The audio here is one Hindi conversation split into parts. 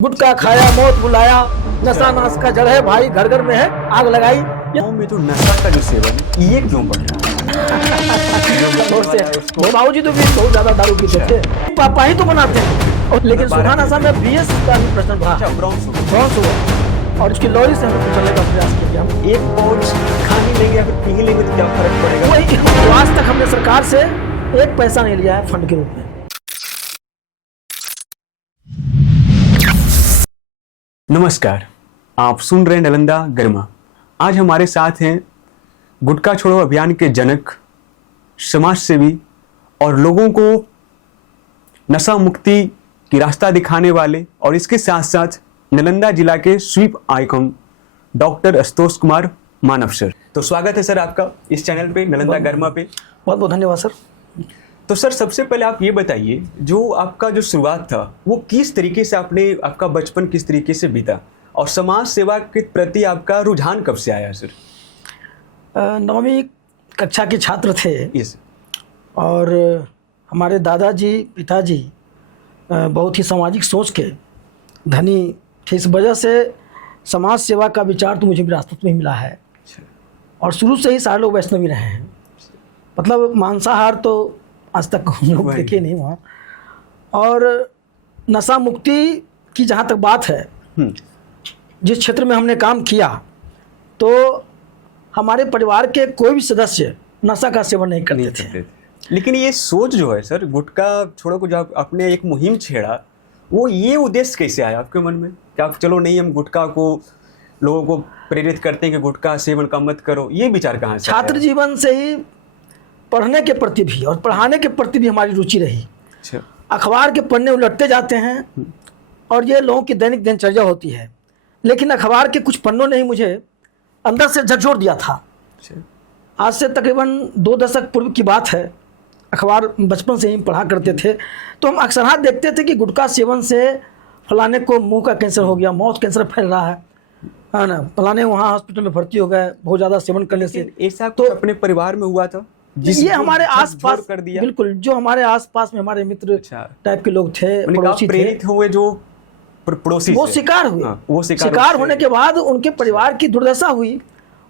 गुटखा खाया मौत बुलाया, नशा नाश का जड़ है भाई, घर घर में है आग लगाई। गाँव में तो नशा का जो सेवन ये क्यों बढ़ रहा है? बाबूजी तो भी बहुत ज्यादा दारू पीते थे, पापा ही तो बनाते हैं। और लेकिन सूखा नशा में बीएस का भी प्रश्न था, ब्राउन शुगर और उसकी लॉरी से हमें कुचलने का प्रयास किया। एक पाउच खाने लेंगे या फिर पीने लेंगे तो क्या फर्क पड़ेगा? वही तो आज तक हमने सरकार से एक पैसा नहीं लिया है फंड के रूप में। नमस्कार, आप सुन रहे हैं नालंदा गर्मा। आज हमारे साथ हैं गुटखा छोड़ो अभियान के जनक, समाज सेवी और लोगों को नशा मुक्ति की रास्ता दिखाने वाले और इसके साथ साथ नालंदा जिला के sweep icon doctor Ashutosh Kumar Manav sir. तो स्वागत है सर आपका इस चैनल पे, नालंदा गर्मा पे। बहुत बहुत धन्यवाद सर। तो सर सबसे पहले आप ये बताइए, जो आपका जो शुरुआत था वो किस तरीके से आपका बचपन किस तरीके से बीता और समाज सेवा के प्रति आपका रुझान कब से आया सर? 9वीं कक्षा के छात्र थे। यस। और हमारे दादाजी पिताजी बहुत ही सामाजिक सोच के धनी थे, इस वजह से समाज सेवा का विचार तो मुझे विरासत में ही मिला है। और शुरू से ही सारे लोग वैष्णवी रहे हैं, मतलब मांसाहार तो आज तक हम लोग देखे नहीं वहाँ। और नशा मुक्ति की जहाँ तक बात है, जिस क्षेत्र में हमने काम किया तो हमारे परिवार के कोई भी सदस्य नशा का सेवन नहीं करते थे। लेकिन ये सोच जो है सर, गुटखा छोड़ो को जब आपने एक मुहिम छेड़ा, वो ये उद्देश्य कैसे आया आपके मन में कि आप चलो नहीं हम गुटखा को लोगों को प्रेरित करते हैं कि गुटखा सेवन का मत करो, ये विचार कहाँ से? छात्र जीवन से ही पढ़ने के प्रति भी और पढ़ाने के प्रति भी हमारी रुचि रही। अच्छा। अखबार के पन्ने उलटते जाते हैं और ये लोगों की दैनिक दिनचर्या होती है, लेकिन अखबार के कुछ पन्नों ने ही मुझे अंदर से झकझोर दिया था। अच्छा। आज से तकरीबन 2 दशक पूर्व की बात है। अखबार बचपन से ही पढ़ा करते थे तो हम अक्सर देखते थे कि गुटखा सेवन से फलाने को मुंह का कैंसर हो गया, माउथ कैंसर फैल रहा है ना, फलाने वहाँ हॉस्पिटल में भर्ती हो गए बहुत ज़्यादा सेवन करने से। ऐसा तो अपने परिवार में हुआ था? ये हमारे आसपास कर दिया? बिल्कुल, जो हमारे आसपास में हमारे मित्र टाइप के लोग थे, पड़ोसी थे, प्रेरित हुए जो पड़ोसी वो शिकार हुए। वो शिकार होने के बाद उनके परिवार की दुर्दशा हुई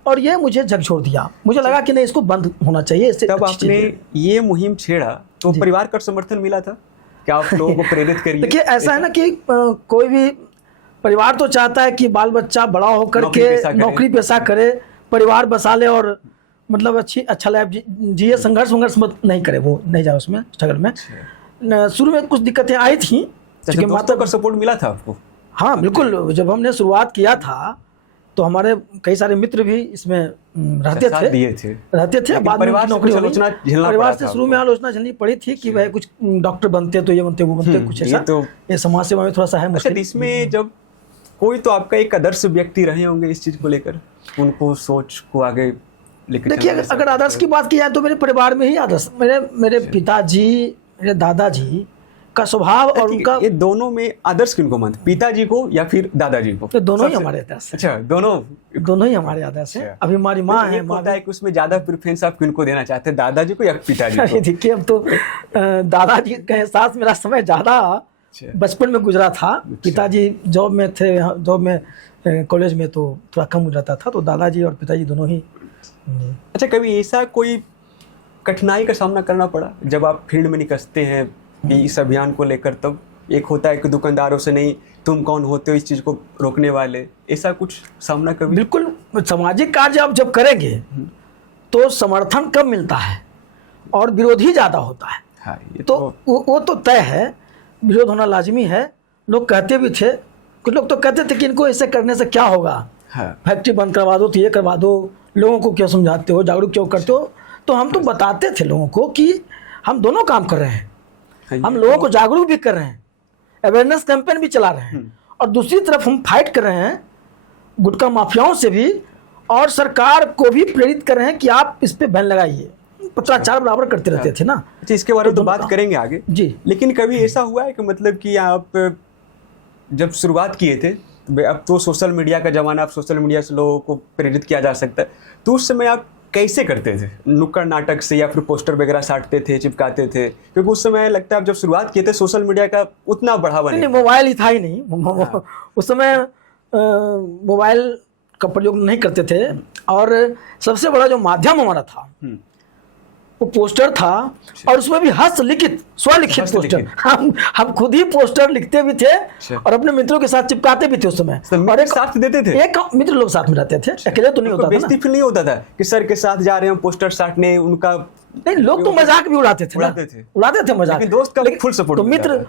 और ये मुझे झकझोर दिया। मुझे लगा कि नहीं, इसको बंद होना चाहिए। इससे तब आपने ये मुहिम छेड़ा तो परिवार का समर्थन मिला था क्या? आप लोगों को प्रेरित करिए। देखिए ऐसा है ना कि कोई भी परिवार तो चाहता है कि बाल बच्चा बड़ा होकर के नौकरी पेशा करे, परिवार बसा ले और मतलब अच्छा लाइफ जिए, संघर्ष मत नहीं करे, वो नहीं जाए उसमें स्ट्रगल में। शुरू में कुछ दिक्कतें आई थी। दोस्तों का सपोर्ट मिला था आपको? हाँ बिल्कुल, जब हमने शुरुआत किया था तो हमारे कई सारे मित्र भी इसमें रहते थे। बाद में नौकरी आलोचना झेलना, परिवार से शुरू में आलोचना झेलनी पड़ी थी कि भाई कुछ डॉक्टर बनते तो ये बनते वो बनते, कुछ ऐसा। तो ये समाज सेवा में थोड़ा सा है मुश्किल। इसमें जब कोई तो आपका एक आदर्श व्यक्ति रहे होंगे इस चीज को लेकर, उनको सोच को आगे लेकर। देखिए अगर आदर्श की बात की जाए तो मेरे परिवार में ही आदर्श, मेरे पिताजी, मेरे दादाजी का स्वभाव और उनका, ये दोनों में आदर्श किनको मानते, पिताजी को या फिर दादाजी को? तो दोनों ही हमारे आदर्श। अच्छा, दोनों ही हमारे आदर्श हैं। अभी हमारी माँ है, होता है कि उसमें ज्यादा प्रेफरेंस आप किनको देना चाहते हैं, दादाजी को या पिताजी को? देखिए अब तो दादाजी के एहसास मेरा समय ज्यादा बचपन में गुजरा था। पिताजी जॉब में थे, कॉलेज में तो थोड़ा कम गुजराता था, तो दादाजी और पिताजी दोनों ही। अच्छा, कभी ऐसा कोई कठिनाई का सामना करना पड़ा जब आप फील्ड में निकलते हैं कि इस अभियान को लेकर? तब एक होता है कि दुकानदारों से नहीं, तुम कौन होते हो इस चीज़ को रोकने वाले, ऐसा कुछ सामना कभी? बिल्कुल, सामाजिक कार्य आप जब करेंगे तो समर्थन कम मिलता है और विरोधी ज़्यादा होता है। हाँ, तो वो तो तय है, विरोध होना लाजमी है। लोग कहते भी थे, कुछ लोग तो कहते थे कि इनको ऐसे करने से क्या होगा, फैक्ट्री बंद करवा दो, तो ये करवा दो, लोगों को क्यों समझाते हो, जागरूक क्यों करते हो। तो हम तो बताते थे लोगों को कि हम दोनों काम कर रहे हैं, हम लोगों को जागरूक भी कर रहे हैं, अवेयरनेस कैंपेन भी चला रहे हैं, और दूसरी तरफ हम फाइट कर रहे हैं गुटखा माफियाओं से भी, और सरकार को भी प्रेरित कर रहे हैं कि आप इस पे बैन लगाइए। पत्राचार बराबर करते रहते थे ना। इसके बारे में तो बात करेंगे आगे जी। लेकिन कभी ऐसा हुआ है कि मतलब कि आप जब शुरुआत किए थे, अब तो सोशल मीडिया का ज़माना, आप सोशल मीडिया से लोगों को प्रेरित किया जा सकता है, तो उस समय आप कैसे करते थे? नुक्कड़ नाटक से या फिर पोस्टर वगैरह साटते थे, चिपकाते थे? क्योंकि उस समय लगता है आप जब शुरुआत किए थे सोशल मीडिया का उतना बढ़ावा नहीं, मोबाइल ही था ही नहीं। उस समय मोबाइल का प्रयोग नहीं करते थे, और सबसे बड़ा जो माध्यम हमारा था वो पोस्टर था, और उसमें भी हस्तलिखित स्वलिखित पोस्टर। हम खुद ही पोस्टर लिखते भी थे और अपने मित्रों के साथ चिपकाते भी थे उस समय। और एक साथ देते थे, एक मित्र लोग साथ में रहते थे, अकेले तो नहीं होता था ना। फील नहीं होता था कि सर के साथ जा रहे हैं पोस्टर साटने, उनका नहीं, लोग तो मजाक भी उड़ाते थे मजाक, लेकिन दोस्त का फुल सपोर्ट। तो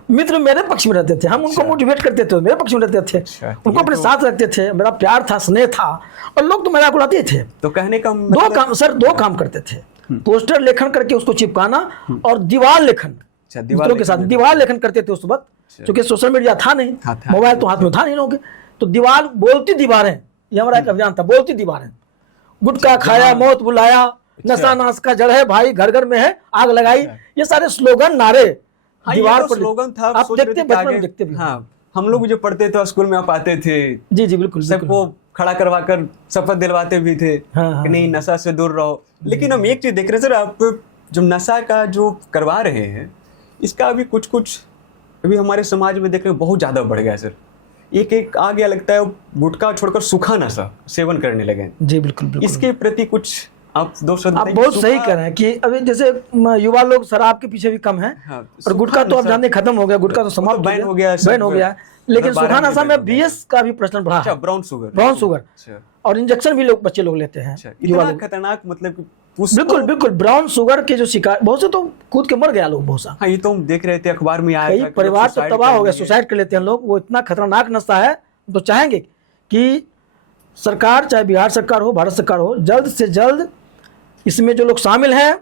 मित्र मेरे पक्ष में रहते थे, हम उनको मोटिवेट करते थे, मेरे पक्ष में रहते थे, उनको अपने साथ रखते थे, मेरा प्यार था, स्नेह था, और लोग तो मजाक उड़ाते थे। तो कहने का दो काम करते थे, पोस्टर लेखन करके उसको चिपकाना, और दीवार लेखन मित्रों के साथ दीवार लेखन करते थे उस वक्त, क्योंकि सोशल मीडिया था नहीं, मोबाइल तो हाथ में था नहीं लोगों के। तो दीवार, बोलती दीवारें, ये हमारा एक अभियान था, बोलती दीवारें। गुटखा खाया मौत बुलाया, नशा नाश का जड़ है भाई, घर घर में है आग लगाई, ये सारे स्लोगन, नारे दीवार पर स्लोगन था। आप देखते, बचपन में देखते भी। हाँ, हम लोग जो पढ़ते थे स्कूल में आप आते थे, जी बिल्कुल, सबको खड़ा करवा कर शपथ दिलवाते भी थे कि नहीं नशा से दूर रहो। लेकिन हम एक चीज देख रहे हैं सर, आप जो नशा का जो करवा रहे हैं, इसका अभी कुछ अभी हमारे समाज में देख रहे हैं बहुत ज्यादा बढ़ गया है सर। एक आ गया, लगता है गुटखा छोड़कर सूखा नशा सेवन करने लगे। जी बिल्कुल। इसके प्रति कुछ आप आप बहुत सही कह रहे हैं कि अभी जैसे युवा लोग शराब के पीछे भी कम है, और गुटखा तो आप जानते खत्म हो गया, गुटखा तो समाप्त बैन हो गया, लेकिन सूखा नशा में बीएस का भी प्रचलन बढ़ा है, ब्राउन शुगर, और इंजेक्शन भी बच्चे लोग लेते हैं। इतना खतरनाक, मतलब बिल्कुल ब्राउन शुगर के जो शिकार, बहुत से तो कूद के मर गया लोग, बहुत सा। हाँ, ये तो हम देख रहे थे अखबार में आया था, परिवार तो तबाह हो गया, सुसाइड कर लेते हैं लोग। वो इतना खतरनाक नशा है, तो चाहेंगे कि सरकार, चाहे बिहार सरकार हो, भारत सरकार हो, जल्द से जल्द इसमें जो लोग शामिल हैं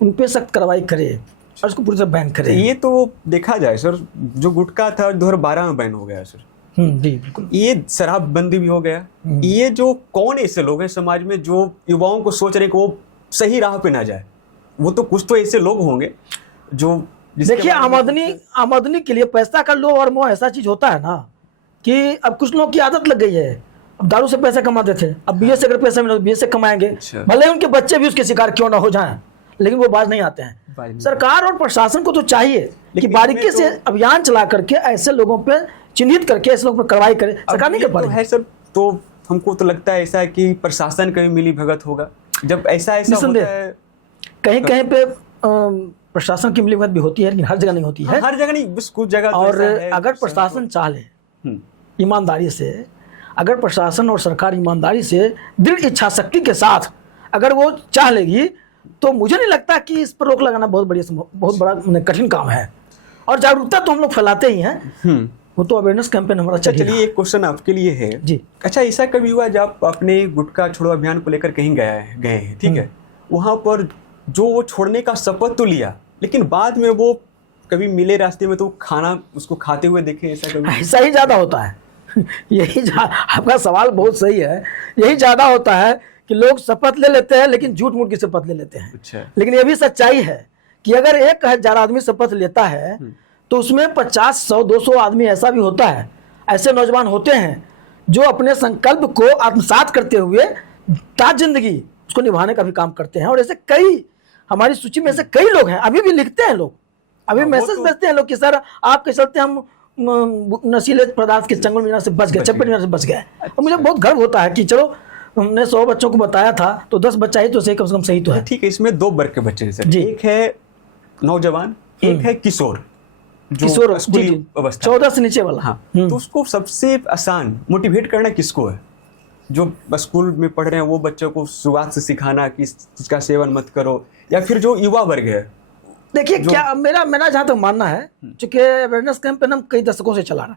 उन पे सख्त कार्रवाई करे और इसको पूरी तरह बैन करे। ये तो देखा जाए सर, जो गुटखा था 2012 में बैन हो गया सर। जी बिल्कुल। ये शराब बंदी भी हो गया। ये जो कौन ऐसे लोग हैं समाज में जो युवाओं को सोच रहे हैं कि वो सही राह पे ना जाए, वो तो कुछ तो ऐसे लोग होंगे जो, देखिए, आमदनी के लिए पैसा का लोभ और मोह ऐसा चीज होता है ना, कि अब कुछ लोग की आदत लग गई है, अब दारू से पैसा कमाते थे, अब बीए से अगर पैसा मिले तो बीए से कमाएंगे, भले उनके बच्चे भी उसके शिकार क्यों ना हो जाएं, लेकिन वो बाज नहीं आते हैं। सरकार और प्रशासन को तो चाहिए कि बारीकी से अभियान चला करके ऐसे लोगों पे चिन्हित करके ऐसे लोगों पर कार्रवाई करे। सरकार नहीं कर पा रही है सर। तो हमको तो लगता है ऐसा है कि प्रशासन का भी मिली भगत होगा जब ऐसा होता है। कहीं पे प्रशासन की मिली भगत भी होती है, लेकिन हर जगह नहीं होती है। हर जगह नहीं, बस कुछ जगह। और अगर प्रशासन चाह ले ईमानदारी से, अगर प्रशासन और सरकार ईमानदारी से, दृढ़ इच्छा शक्ति के साथ अगर वो चाह लेगी, तो मुझे नहीं लगता कि इस पर रोक लगाना बहुत बड़ा कठिन काम है। और जागरूकता तो हम लोग फैलाते ही हैं, वो तो अवेयरनेस कैंपेन हमारा चल रहा है। चलिए, एक क्वेश्चन आपके लिए है जी। अच्छा, ऐसा कभी हुआ जब अपने गुटखा छोड़ो अभियान को लेकर कहीं गए हैं, ठीक है, वहां पर जो वो छोड़ने का शपथ तो लिया, लेकिन बाद में वो कभी मिले रास्ते में तो खाना उसको खाते हुए देखे, ऐसा कभी? ऐसा ही ज्यादा होता है। आपका सवाल बहुत सही है। यही ज्यादा होता है कि लोग शपथ ले लेते हैं, लेकिन झूठ मूठ की शपथ ले लेते हैं। अच्छा। लेकिन ये भी सच्चाई है कि अगर 1000 आदमी शपथ लेता है तो उसमें 50, 100, 200 आदमी ऐसा भी होता है, ऐसे नौजवान होते हैं जो अपने संकल्प को आत्मसात करते हुए ताज जिंदगी उसको निभाने का भी काम करते हैं। और ऐसे कई, हमारी सूची में ऐसे कई लोग हैं, अभी भी लिखते हैं लोग, अभी मैसेज भेजते हैं लोग कि सर आपके चलते हम नशीले पदार्थ के चंगुल मीनार से बच गए, चप्पे मीनार से बच गए। तो मुझे बहुत गर्व होता है कि चलो हमने 100 बच्चों को बताया था तो 10 बच्चा ही तो सही, कम से कम सही तो है। ठीक है, इसमें 2 वर्ग के बच्चे हैं सर, एक है नौजवान, एक है किशोर स्कूली अवस्था, 14 से नीचे वाला। हाँ, तो उसको सबसे आसान मोटिवेट करना किसको है? जो स्कूल में पढ़ रहे हैं वो बच्चों को शुरुआत से सिखाना कि इसका सेवन मत करो, या फिर जो युवा वर्ग है? देखिए, क्या मेरा जहाँ तक मानना है, चूंकि अवेयरनेस कैंपेन हम कई दशकों से चला रहा,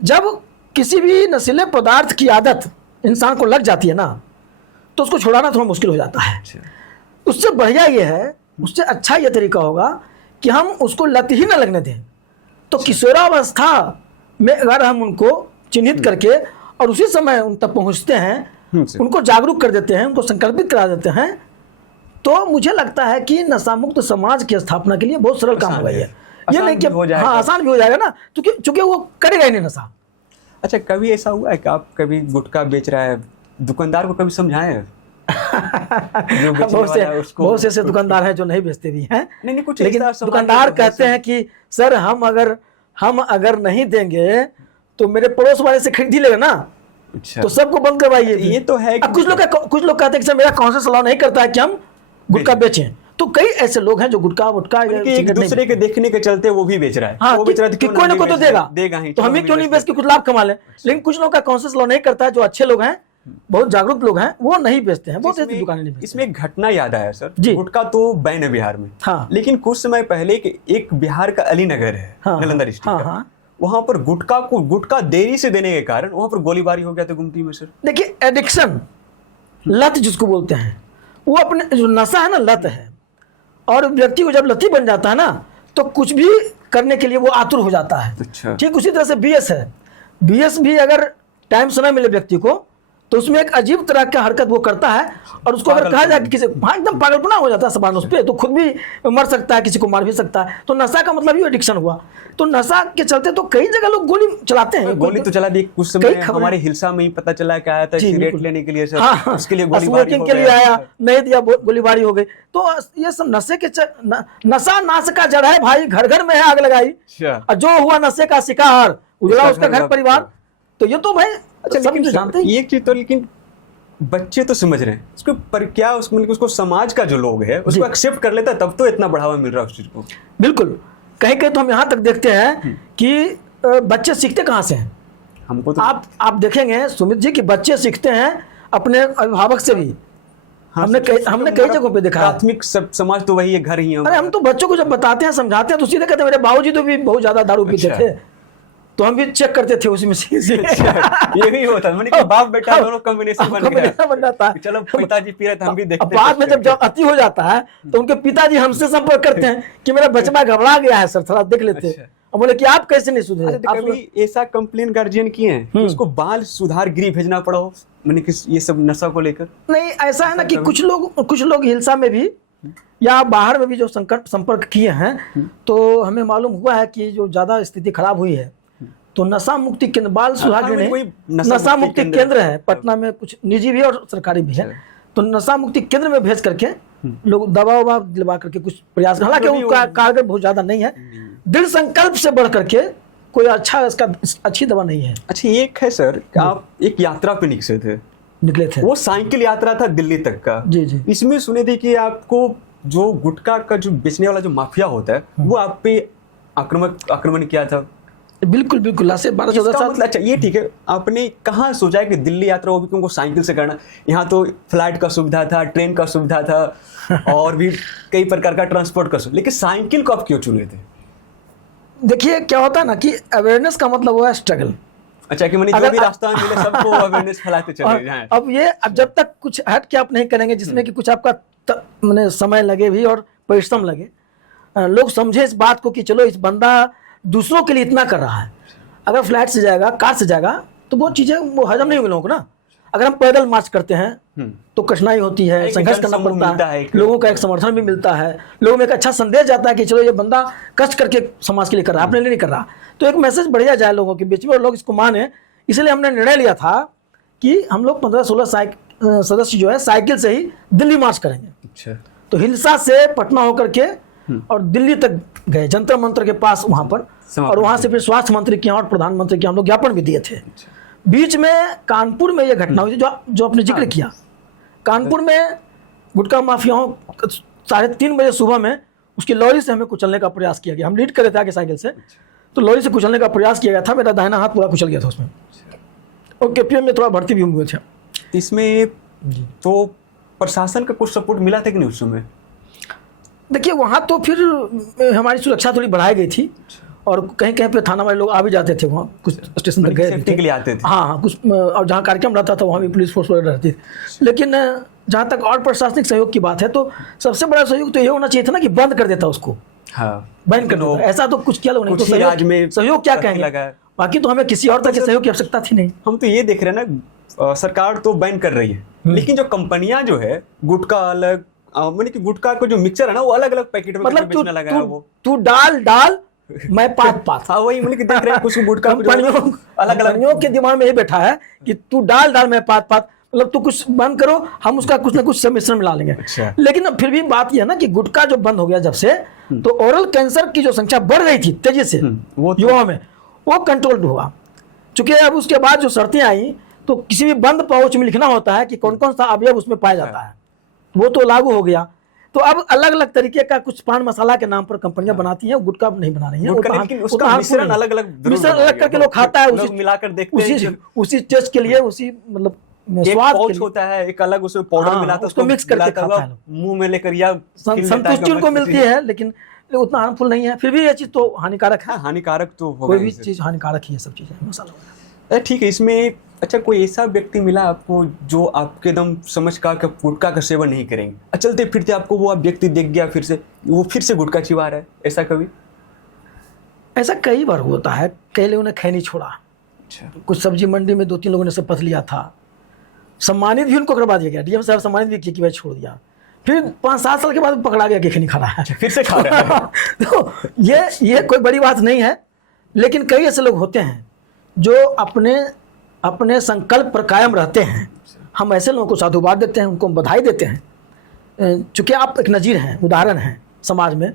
जब किसी भी नशीले पदार्थ की आदत इंसान को लग जाती है ना, तो उसको छुड़ाना थोड़ा मुश्किल हो जाता है। उससे बढ़िया ये है, उससे अच्छा ये तरीका होगा कि हम उसको लत ही ना लगने दें। तो किशोरावस्था में अगर हम उनको चिन्हित करके और उसी समय उन तक पहुंचते हैं, उनको जागरूक कर देते हैं, उनको संकल्पित करा देते हैं, तो मुझे लगता है कि नशा मुक्त समाज की स्थापना के लिए बहुत सरल काम हो गई है। ये नहीं कि हाँ, आसान भी हो जाएगा ना, क्योंकि वो करेगा ही नहीं नशा। अच्छा, कभी ऐसा हुआ है कि आप कभी गुटखा बेच रहा है, दुकानदार को कभी समझाएं जो बेचने बहुत से वाला है उसको बहुत से ऐसे दुकानदार हैं जो नहीं बेचते भी हैं, नहीं कुछ लेकिन ऐसा समाज दुकानदार में कहते हैं कि सर हम अगर नहीं देंगे तो मेरे पड़ोस वाले से खरीद ही लेगा ना, अच्छा तो सबको बंद करवाइए। ये तो है कि अब कुछ लोग कहते हैं कि सर मेरा काउंसिल अलाउ नहीं करता है कि हम गुटखा बेचें, तो कई ऐसे लोग हैं जो गुटखा वुटखा या कि एक सिगरेट नहीं दूसरे के देखने के चलते वो भी बेच रहा है, हाँ, वो बेच रहा है कि तो कोई ना कोई तो देगा ही, तो चलो हमें क्यों नहीं बेच के लेते कुछ लाभ कमा लें। लेकिन कुछ लोग का काउंसिल अलाउ नहीं करता है, जो अच्छे लोग हैं, बहुत जागरूक लोग हैं, वो नहीं बेचते हैं, बहुत ऐसी दुकानें नहीं बेचते। इसमें एक घटना याद आया सर, जी। गुटखा तो बैन है बिहार में, हाँ। लेकिन कुछ समय पहले एक बिहार का अलीनगर है, हाँ, नालंदा हाँ, डिस्ट्रिक्ट का, हाँ। वहां पर गुटखा देरी से देने के कारण वहां पर गोलीबारी हो गया था गुमटी में सर। देखिए एडिक्शन, लत जिसको बोलते हैं, वो अपने जो नशा है ना, लत है, और व्यक्ति को जब लती बन जाता है ना तो कुछ भी करने के लिए वो आतुर हो जाता है। अच्छा। ठीक उसी तरह से बीएस है, बीएस भी अगर टाइम से ना मिले व्यक्ति को तो उसमें एक अजीब तरह का हरकत वो करता है, और उसको अगर कहा जाए कि किसी हाँ एकदम पागलपना हो जाता है सबान उस पर, तो खुद भी मर सकता है, किसी को मार भी सकता है। तो नशा का मतलब ही एडिक्शन हुआ। तो नशा के चलते तो कई जगह लोग गोली चलाते हैं, गोली तो चला दी कुछ समय, हमारे हिलसा में ही पता चला कि आया था सिगरेट लेने के लिए सर, हाँ, उसके लिए गोलीबारी हो स्मोकिंग के लिए गया। आया, नहीं दिया, गोलीबारी हो गई। तो ये सब नशे के नशा नाश का जड़ है भाई, घर घर में है आग लगाई, अच्छा। और जो हुआ नशे का शिकार उजड़ा उसका घर घर परिवार। तो ये तो भाई अच्छा, सब लेकिन जो जानते हैं। एक चीज तो, लेकिन बच्चे तो समझ रहे हैं उसको, पर क्या उसको समाज का जो लोग है उसको एक्सेप्ट कर लेता है, तब तो इतना बढ़ावा मिल रहा है उस चीज को। बिल्कुल, कहीं कहीं तो हम यहाँ तक देखते हैं कि बच्चे सीखते कहाँ से हैं। हमको तो आप देखेंगे सुमित जी कि बच्चे सीखते हैं अपने अभिभावक से भी। हाँ, हमने कई जगहों पे देखा है। प्राथमिक समाज तो वही है, घर ही है। अरे हम तो बच्चों को जब बताते हैं, समझाते हैं, तो सीधे कहते हैं मेरे बाबूजी तो भी बहुत ज्यादा दारू पीते थे, तो हम भी चेक करते थे उसी में से। ये भी होता है, कि बाप बेटा दोनों कॉम्बिनेशन बन जाता है। चलो पिताजी पी रहे थे हम भी देखते हैं। बाद में जब अति हो जाता है तो उनके पिताजी हमसे संपर्क करते हैं कि मेरा बचपा घबरा गया है सर, थोड़ा देख लेते हैं। और बोले कि आप कैसे नहीं सुधरे। कभी ऐसा कंप्लेन गार्जियन किए हैं कि उसको बाल सुधार गृह भेजना पड़ा हो, मैंने कि ये सब नशा को लेकर? नहीं, ऐसा है ना कि कुछ लोग हिलसा में भी या बाहर में भी जो संपर्क किए हैं, तो हमें मालूम हुआ है कि जो ज्यादा स्थिति खराब हुई है तो नशा मुक्ति केंद्र, बाल सुधार गृह नहीं, नशा मुक्ति केंद्र है पटना में, कुछ निजी भी और सरकारी भी है। तो नशा मुक्ति केंद्र में भेज करके लोग दवा ववा दिलवा करके कुछ प्रयास, हालांकि उनका कारगर बहुत ज्यादा नहीं है। दृढ़ संकल्प से बढ़ करके कोई अच्छी दवा नहीं है। अच्छा, एक है सर, आप एक यात्रा पे निकले थे, वो साइकिल यात्रा था दिल्ली तक का। जी जी। इसमें सुने थे कि आपको जो गुटखा का जो बेचने वाला जो माफिया होता है वो आप पे आक्रमण किया था। बिल्कुल बिल्कुल, से 12-14 साल। मतलब अच्छा, ये ठीक है, आपने कहाँ सोचा है कि दिल्ली यात्रा वो भी तुमको साइकिल से करना? यहाँ तो फ्लाइट का सुविधा था, ट्रेन का सुविधा था, और भी कई प्रकार का ट्रांसपोर्ट का सुविधा, लेकिन साइकिल को आप क्यों चुने थे? देखिए क्या होता है ना कि अवेयरनेस का मतलब हुआ है स्ट्रगल। अच्छा, कि मैंने जो भी रास्ता मिले सबको अवेयरनेस फैलाते चले जाएं। अब जब तक कुछ हट के आप नहीं करेंगे जिसमें कि कुछ आपका मैंने समय लगे भी और परिश्रम लगे, लोग समझे इस बात को कि चलो इस बंदा दूसरों के लिए इतना कर रहा है। अगर फ्लाइट से जाएगा, कार से जाएगा, तो वो चीजें वो हजम नहीं होगी लोगों को ना। अगर हम पैदल मार्च करते हैं तो कठिनाई होती है, संघर्ष करना पड़ता है, लोगों का एक समर्थन भी मिलता है, लोगों में एक अच्छा संदेश जाता है कि चलो ये बंदा कष्ट करके समाज के लिए कर रहा है, अपने लिए नहीं कर रहा। तो एक मैसेज बढ़िया जाए लोगों के बीच में और लोग इसको माने। इसलिए हमने निर्णय लिया था कि हम लोग 15-16 सदस्य जो है साइकिल से ही दिल्ली मार्च करेंगे। अच्छा। तो हिलसा से पटना होकर के और दिल्ली तक गए, जंतर मंत्र के पास वहां पर, और वहां से फिर स्वास्थ्य मंत्री के यहाँ और प्रधानमंत्री के हम लोग ज्ञापन भी दिए थे। बीच में कानपुर में यह घटना हुई थी जो आपने जिक्र किया। कानपुर में गुटखा माफियाओं 3:30 बजे सुबह में उसकी लॉरी से हमें कुचलने का प्रयास किया गया। हम लीड कर रहे थे आगे साइकिल से, तो लॉरी से कुचलने का प्रयास किया गया था। मेरा दाहिना हाथ पूरा कुचल गया था उसमें, और केपीएम में थोड़ा भर्ती भी हुए थे। इसमें तो प्रशासन का कुछ सपोर्ट मिला था कि नहीं उस समय? देखिए वहाँ तो फिर हमारी सुरक्षा थोड़ी बढ़ाई गई थी, और कहीं कहीं पे थाना वाले लोग आ भी जाते थे वहाँ, कुछ स्टेशन तक गए सेफ्टी के लिए आते थे। हाँ, कुछ, और जहाँ कार्यक्रम रहता था वहाँ भी पुलिस फोर्स वगैरह रहती थी। लेकिन जहाँ तक और प्रशासनिक सहयोग की बात है, तो सबसे बड़ा सहयोग तो ये होना चाहिए था ना कि बंद कर देता उसको। हाँ, बैन कर देता। ऐसा तो कुछ किया लोगों ने, तो सहयोग क्या कहेंगे, बाकी तो हमें किसी और तरह के सहयोग की आवश्यकता थी नहीं। हम तो ये देख रहे हैं ना, सरकार तो बैन कर रही है, लेकिन जो कंपनियां जो है गुटखा अलग, मैंने कि गुटखा को जो मिक्सचर है ना वो अलग अलग पैकेट में मतलब बेचने लगा है। वो तू डाल मैं पात। हाँ, वही मैंने कि देख रहे हैं कुछ गुटखा कंपनियों के दिमाग में ये बैठा है कि तू डाल मैं पात। मतलब तो कुछ बंद करो, हम उसका कुछ ना कुछ मिश्रण मिला लेंगे। अच्छा। लेकिन अब फिर भी बात यह है ना कि गुटखा जो बंद हो गया जब से, तो ओरल कैंसर की जो संख्या बढ़ रही थी तेजी से वो तो- युवाओं में, वो कंट्रोल हुआ। चूंकि अब उसके बाद जो शर्तें आई, तो किसी भी बंद पाउच में लिखना होता है कि कौन कौन सा अवयव उसमें पाया जाता है, वो तो लागू हो गया। तो अब अलग अलग तरीके का कुछ पान मसाला के नाम पर कंपनियां बनाती हैं, गुटखा नहीं बना रही हैं। गुटखा, वो तो लेकिन वो उसका तो मिश्रण harmful नहीं है। अलग-अलग जरूर मिश्रण बनाया अलग करके गया। लोग खाता है, लोग मिलाकर देखते हैं कि उसी टेस्ट के लिए, उसी मतलब एक स्वाद के पाउच लिए। होता है, एक अलग उसमें पाउडर हाँ, मिलाता है, उसको मिक्स करके मिलाता खाता हुआ है लोग। मुंह में लेकर या फील लेता है संतुष्टि कि उनको मैं मिलती किसी- है, लेकिन उतना हार्मफुल नहीं है। फिर भी ये चीज़ तो हानिकारक है, हाँ, हानिकारक तो होगा कोई भी ही सर। चीज़ हानिकारक ही है, सब चीज़ें मसाला वगैरह। ठीक है, इसमें अच्छा कोई ऐसा व्यक्ति मिला आपको जो आपके एकदम समझ का कि गुटखा का सेवन नहीं करेंगे, चलते फिरते आपको वो व्यक्ति दिख गया, फिर से वो फिर से गुटखा चिबा रहा है, ऐसा कभी? ऐसा कई बार होता है, कई लोगों ने खैनी छोड़ा, अच्छा, कुछ सब्जी मंडी में 2-3 लोगों ने शपथ लिया था, सम्मानित भी उनको करवा दिया गया, डीएम साहब सम्मानित भी किए कि भाई छोड़ दिया, फिर 5-7 साल के बाद पकड़ा गया कि खैनी खा रहा है, फिर से खा रहा है। तो ये कोई बड़ी बात नहीं है। लेकिन कई ऐसे लोग होते हैं जो अपने संकल्प पर कायम रहते हैं। हम ऐसे लोगों को साधुवाद देते हैं, उनको हम बधाई देते हैं, चूँकि आप एक नज़ीर हैं, उदाहरण हैं समाज में।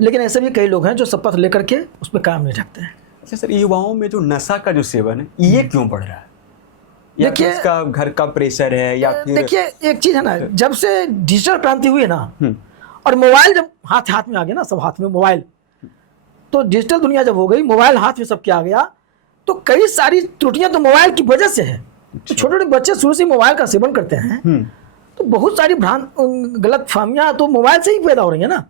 लेकिन ऐसे भी कई लोग हैं जो शपथ लेकर के उस पर कायम नहीं रखते हैं। अच्छा सर, युवाओं में जो नशा का जो सेवन है ये क्यों बढ़ रहा है? या देखिए- फिर इसका घर का प्रेशर है या फिर देखिए, एक चीज़ है ना, जब से डिजिटल क्रांति हुई है ना, और मोबाइल जब हाथ हाथ में आ गया ना, सब हाथ में मोबाइल, तो डिजिटल दुनिया जब हो गई, मोबाइल हाथ में सबके आ गया, तो कई सारी त्रुटियां तो मोबाइल की वजह से है। तो छोटे छोटे बच्चे शुरू से मोबाइल का सेवन करते हैं, तो बहुत सारी गलत फहमियां तो मोबाइल से ही पैदा हो रही है ना।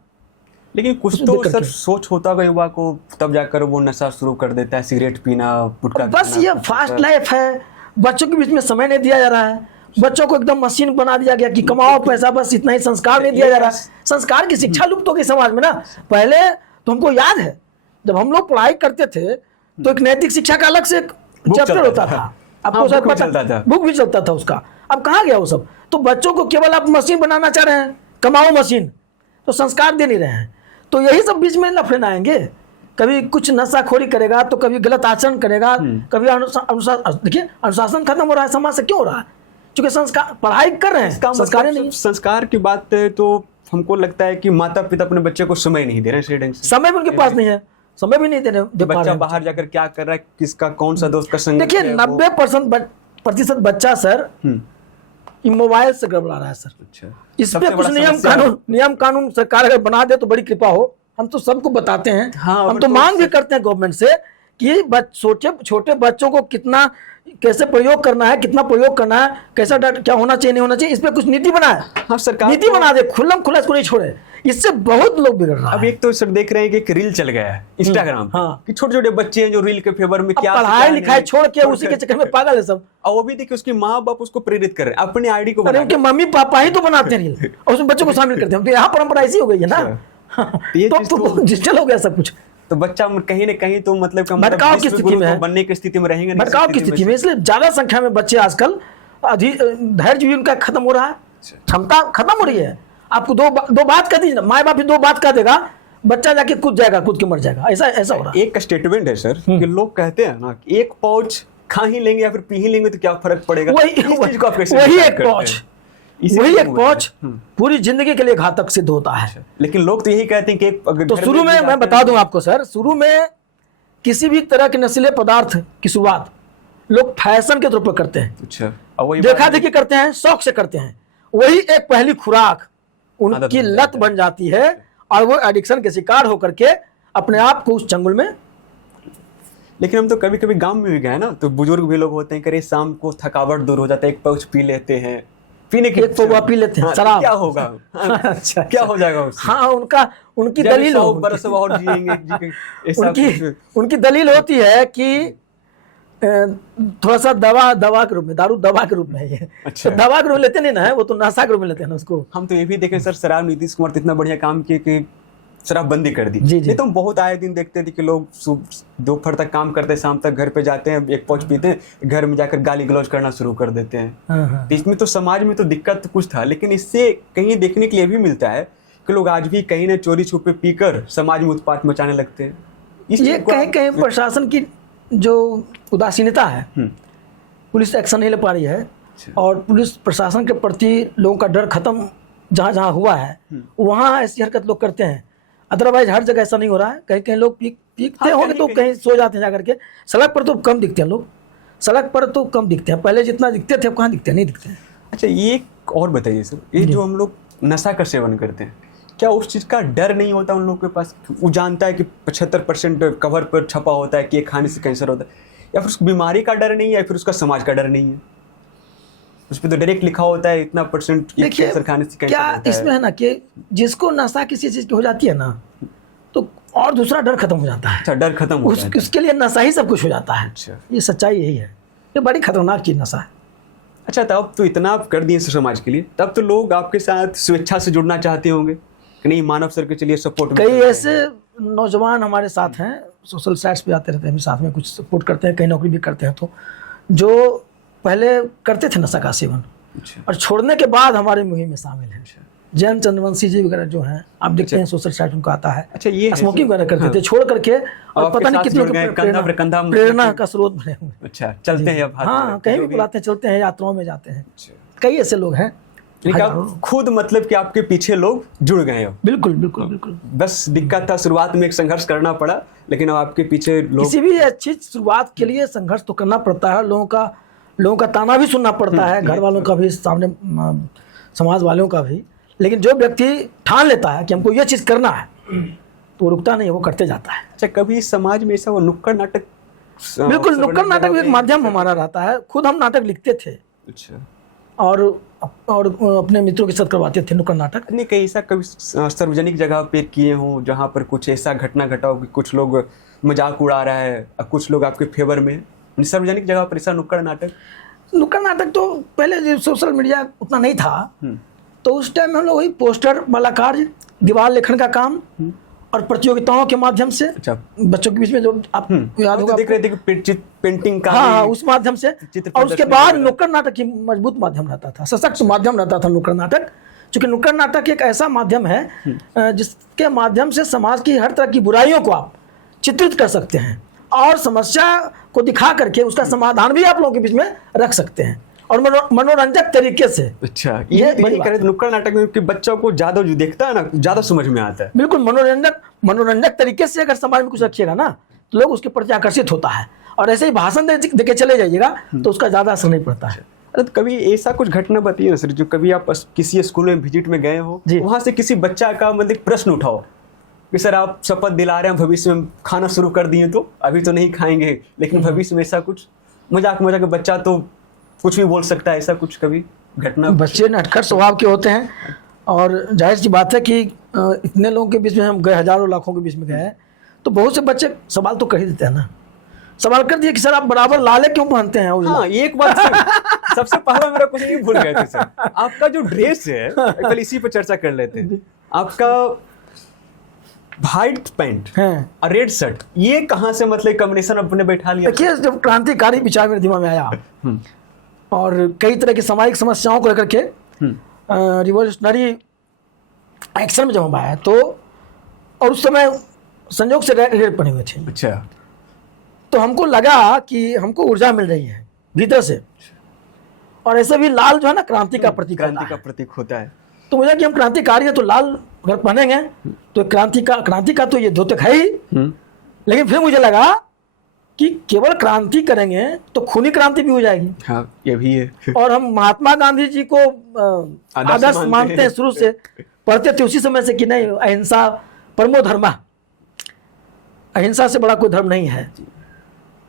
लेकिन कुछ उसमें तो दिक्कत सर क्या है? सोच होता है युवा को, तब जाकर वो नशा शुरू कर देता है, सिगरेट पीना, गुटखा बस खाना, ये फास्ट लाइफ है, बच्चों के बीच में समय नहीं दिया जा रहा है, बच्चों को एकदम मशीन बना दिया गया कि कमाओ पैसा, बस इतना ही। संस्कार नहीं दिया जा रहा है, संस्कार की शिक्षा लुप्त हो गई समाज में ना। पहले तो हमको याद है जब हम लोग पढ़ाई करते थे तो एक नैतिक शिक्षा का अलग से चैप्टर चलता होता था। था, आपको हाँ, शायद बुक भी पता, चलता था। बुक भी चलता था उसका। अब कहाँ गया वो सब? तो बच्चों को केवल आप मशीन बनाना चाह रहे हैं, कमाओ मशीन, तो संस्कार दे नहीं रहे हैं। तो यही सब बीच में लफड़े ना आएंगे, कभी कुछ नशाखोरी करेगा तो कभी गलत आचरण करेगा, कभी देखिए अनुशासन खत्म हो रहा है समाज से। क्यों हो रहा है? क्योंकि संस्कार, पढ़ाई कर रहे हैं, इसका संस्कार मतलब नहीं। संस्कार की बात है तो हमको लगता है कि माता पिता अपने बच्चे को समय नहीं दे रहे हैं सही ढंग से। समय भी उनके पास नहीं है, समय भी नहीं दे पा बच्चा रहे हैं। बाहर जाकर क्या कर रहा है, किसका कौन सा दोस्त का संग देखिए, है, वो- 90% बच्चा सर ये मोबाइल से गड़बड़ा रहा है सर। अच्छा, इस पे सबसे कुछ बड़ा समस्या है। नियम कानून सरकार अगर बना दे तो बड़ी कृपा हो। हम तो सबको बताते हैं, हाँ, हम but तो तो मांग भी करते हैं गवर्नमेंट से कि छोटे बच्चों को कितना, कैसे प्रयोग करना है, कितना प्रयोग करना है, कैसा क्या होना चाहिए, नहीं होना चाहिए, इस पे कुछ नीति बनाए। हाँ, सरकार नीति तो- बना दे, खुल्लम खुल्ला इसको नहीं छोड़े। इससे बहुत लोग बिगड़ रहा अब है। एक तो सर देख रहे हैं कि एक रील चल गया है इंस्टाग्राम पे, हाँ। कि छोटे छोटे बच्चे हैं जो रील के फेवर में अब क्या से पढ़ाई क्या लिखाई नहीं, छोड़ के उसी के चक्कर में पागल है सब। और वो भी देखिए उसके माँ बाप उसको प्रेरित कर रहे हैं अपनी आईडी को अरे बना उनके मम्मी पापा ही तो बनाते हैं रील और उसमें बच्चों को शामिल करते हैं। तो यहाँ परंपरा ऐसी हो गई है ना। ये तो चीज अब तो डिजिटल हो गया सब कुछ। तो बच्चा कहीं ना कहीं तो मतलब कि मतलब भटकाव की विश्व स्थिति गुरु में तो है। बनने की स्थिति में रहेंगे नहीं, भटकाव की स्थिति में, इसलिए ज्यादा संख्या में बच्चे आजकल धैर्य भी उनका खत्म हो रहा है, क्षमता खत्म हो रही है। आपको दो बात कह दीजिए ना, माँ बाप ही 2 बात कह देगा, बच्चा जाके कूद जाएगा, कूद के मर जाएगा। ऐसा हो रहा है। एक स्टेटमेंट है सर कि लोग कहते हैं ना कि एक पाउच खा ही लेंगे या फिर पी ही लेंगे तो क्या फर्क पड़ेगा। इस चीज को आप कैसे वही डिसाइड एक करते पाउच, हैं? इसी वही को एक बोलते पाउच हैं। पूरी जिंदगी के लिए घातक सिद्ध होता है। लेकिन लोग तो यही कहते हैं कि एक अगर तो घर शुरू में भी मैं जाते बता हैं- दूं आपको सर, शुरू में किसी भी तरह के नशीले पदार्थ की शुरुआत लोग फैशन के तौर पर करते हैं, अच्छा, और वही देखा बात- देखी करते हैं, शौक से करते हैं। वही एक पहली खुराक उनकी आदत बन लत जाती है। बन जाती है और वो एडिक्शन के शिकार होकर के अपने आप को उस चंगुल में। लेकिन हम तो कभी कभी गांव में भी गए ना, तो बुजुर्ग भी लोग होते हैं कि अरे शाम को थकावट दूर हो जाता है, एक पाउच पी लेते हैं, पीने की एक पौवा पी लेते हैं, हाँ, शराब। क्या होगा? हाँ, अच्छा, क्या हो जाएगा उससे? हाँ, उनकी जब दलील 100 बरस और जिएंगे ऐसा कुछ। उनकी दलील होती है कि थोड़ा सा दवा के रूप में, दारू दवा के रूप में है ये। अच्छा। तो दवा के रूप में लेते नहीं ना है, वो तो नशा के रूप में लेते हैं ना उसको। हम तो ये भी देखे सर, शराब नीतीश कुमार तो इतना बढ़िया काम किए कि शराब बंदी कर दी। जी, जी। नहीं तो हम बहुत आए दिन देखते थे कि लोग दोपहर तक काम करते हैं, शाम तक घर पे जाते हैं, एक पाउच पीते हैं, घर में जाकर गाली गलौज करना शुरू कर देते हैं। हाँ, हाँ। तो इसमें तो समाज में तो दिक्कत तो कुछ था, लेकिन इससे कहीं देखने के लिए भी मिलता है कि लोग आज भी कहीं ना चोरी छुपे पीकर समाज में उत्पात मचाने लगते हैं। इस ये चीज़ को कहीं आप- कहीं प्रशासन की जो उदासीनता है, पुलिस एक्शन नहीं ले पा रही है, और पुलिस प्रशासन के प्रति लोगों का डर खत्म जहाँ जहाँ हुआ है वहाँ ऐसी हरकत लोग करते हैं। अदरवाइज हर जगह ऐसा नहीं हो रहा है। कहीं कहीं लोग पीकते होंगे तो कहीं सो जाते हैं जाकर के। सड़क पर तो कम दिखते हैं लोग, सड़क पर तो कम दिखते हैं। पहले जितना दिखते थे अब कहाँ दिखते हैं, नहीं दिखते हैं। अच्छा, ये एक और बताइए सर, ये जो हम लोग नशा का सेवन करते हैं, क्या उस चीज़ का डर नहीं होता उन लोगों के पास? वो जानता है कि 75% कवर पर छपा होता है कि ये खाने से कैंसर होता है, या फिर उस बीमारी का डर नहीं है, या फिर उसका समाज का डर नहीं है? उस पर तो डायरेक्ट लिखा होता है इतना % कैंसर खाने से कैंसर क्या होता इसमें है ना कि जिसको नशा किसी चीज़ की हो जाती है ना तो और दूसरा डर खत्म हो जाता है। अच्छा, डर खत्म हो जाता है। उसके लिए नशा ही सब कुछ हो जाता है। अच्छा। ये सच्चाई यही है। ये बड़ी खतरनाक चीज़ नशा है। अच्छा, तब तो इतना आप कर दिए समाज के लिए, तब तो लोग आपके साथ स्वेच्छा से जुड़ना चाहते होंगे कि नहीं, मानव सर के चलिए सपोर्ट। कई ऐसे नौजवान हमारे साथ हैं, सोशल साइट्स पे आते रहते हैं, हम साथ में कुछ सपोर्ट करते हैं, कहीं नौकरी भी करते हैं, तो जो पहले करते थे नशा का सेवन और छोड़ने के बाद हमारे मुहिम में शामिल हैं। जैन चंद्रवंशी जी वगैरह जो हैं, आप देखते हैं सोशल साइट उनको आता है। अच्छा, ये स्मोकिंग वगैरह करते थे, छोड़ करके और पता नहीं कितने प्रेरणा का स्रोत बने हुए। अच्छा, चलते हैं अब। हाँ, कहीं भी बुलाते हैं, चलते हैं, यात्राओं में जाते हैं। कई ऐसे लोग हैं। खुद मतलब कि आपके पीछे लोग जुड़ गए हो? बिल्कुल बिल्कुल बिल्कुल। बस दिक्कत था, शुरुआत में एक संघर्ष करना पड़ा, लेकिन अब आपके पीछे लोग। किसी भी अच्छी शुरुआत के लिए संघर्ष तो करना पड़ता है। लोगों का ताना भी सुनना पड़ता है, घर वालों का भी, सामने समाज वालों का भी। लेकिन जो व्यक्ति ठान लेता है कि हमको ये चीज़ करना है तो वो रुकता नहीं है, वो करते जाता है। अच्छा, कभी समाज में ऐसा वो नुक्कड़ नाटक? बिल्कुल, नुक्कड़ नाटक भी एक माध्यम हमारा रहता है। खुद हम नाटक लिखते थे। अच्छा। और अपने मित्रों के साथ करवाते थे नुक्कड़ नाटक। नहीं, कहीं ऐसा कभी सार्वजनिक जगह पे किए हो जहाँ पर कुछ ऐसा घटना घटा हो कि कुछ लोग मजाक उड़ा रहा है और कुछ लोग आपके फेवर में? सार्वजनिक जगह पर ऐसा नुक्कड़ नाटक तो पहले सोशल मीडिया उतना नहीं था, तो उस टाइम में हम लोग वही पोस्टर वाला कार्य, दीवार लेखन का काम और प्रतियोगिताओं के माध्यम से। अच्छा। बच्चों के बीच में जो आप याद होगा, देख रहे थे कि पेंटिंग का। हाँ, उस माध्यम से। और उसके बाद नुक्कड़ नाटक की मजबूत माध्यम रहता था, सशक्त माध्यम रहता था नुक्कड़ नाटक। क्योंकि नुक्कड़ नाटक एक ऐसा माध्यम है जिसके माध्यम से समाज की हर तरह की बुराइयों को आप चित्रित कर सकते हैं और समस्या को दिखा करके उसका समाधान भी आप लोगों के बीच में रख सकते हैं, और मनोरंजक तरीके से। अच्छा, ये करे नुक्कड़ नाटक में कि बच्चों को ज्यादा जो देखता है ना, ज्यादा समझ में आता है। बिल्कुल, मनोरंजक तरीके से अगर समाज में कुछ रखिएगा ना तो लोग उसके प्रति आकर्षित होता है। और ऐसे ही भाषण दे के चले जाइएगा तो उसका ज्यादा असर नहीं पड़ता है। अरे, तो कभी ऐसा कुछ घटना बताइए ना सर, जो कभी आप किसी स्कूल में विजिट में गए हो, वहां से किसी बच्चा का मतलब प्रश्न उठाओ कि सर आप शपथ दिला रहे हैं भविष्य में खाना शुरू कर दिए, तो अभी तो नहीं खाएंगे, लेकिन भविष्य में ऐसा कुछ मजाक बच्चा तो कुछ भी बोल सकता है, ऐसा कुछ कभी घटना? बच्चे नटखट स्वभाव के होते हैं और जाहिर सी बात है कि इतने लोगों के बीच में हम गए, हजारों लाखों के बीच में गए हैं, तो बहुत से बच्चे सवाल तो कर ही देते हैं ना। सवाल कर दिए कि सर आप बराबर लाले क्यों पहनते हैं? हाँ, एक बात सबसे पहला मेरा क्वेश्चन ये भूल गए थे सर, आपका जो ड्रेस है, पहले इसी पर चर्चा कर लेते हैं। आपका व्हाइट पैंट और रेड शर्ट, ये कहाँ से मतलब कॉम्बिनेशन अपने बैठा लिया? देखिए, जब क्रांतिकारी विचार मेरे दिमाग में आया और कई तरह की सामाजिक समस्याओं को लेकर के रिवोल्यूशनरी एक्शन में जब हम आए तो, और उस समय संयोग से रेड पहने हुए थे। अच्छा। तो हमको लगा कि हमको ऊर्जा मिल रही है भीतर से, और ऐसे भी लाल जो है ना क्रांति का प्रतीक होता है। तो मुझे कि हम क्रांतिकारी है तो लाल अगर पहनेंगे तो क्रांति का तो ये द्योतक है ही। लेकिन फिर मुझे लगा कि केवल क्रांति करेंगे तो खूनी क्रांति भी हो जाएगी। हाँ, ये भी है। और हम महात्मा गांधी जी को आदर्श मानते हैं, शुरू से पढ़ते थे उसी समय से कि नहीं, अहिंसा परमो धर्म, अहिंसा से बड़ा कोई धर्म नहीं है।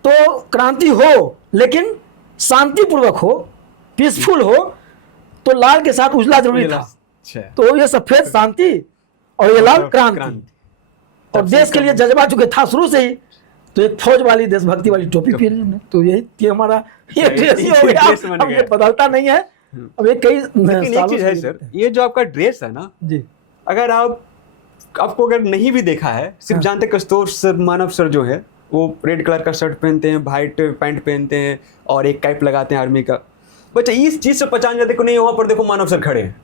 तो क्रांति हो लेकिन शांतिपूर्वक हो, पीसफुल हो, तो लाल के साथ उजला जरूरी था। तो ये सफेद शांति और ये लाल क्रांति, और देश के लिए जज्बा चुके था शुरू से ही, तो एक फौज वाली देशभक्ति वाली टोपी पहनी, तो यही हमारा ये ड्रेस ही हो गया। अब ये बदलता नहीं है, अब ये कई एक चीज है सर, ये जो आपका ड्रेस है ना जी, अगर आपको अगर नहीं भी देखा है, सिर्फ जानते कस्तूर सर, मानव सर जो है वो रेड कलर का शर्ट पहनते हैं, व्हाइट पैंट पहनते हैं और एक कैप लगाते हैं आर्मी का। बच्चा इस चीज से पहचान जाते को नहीं, वहां पर देखो मानव सर खड़े हैं।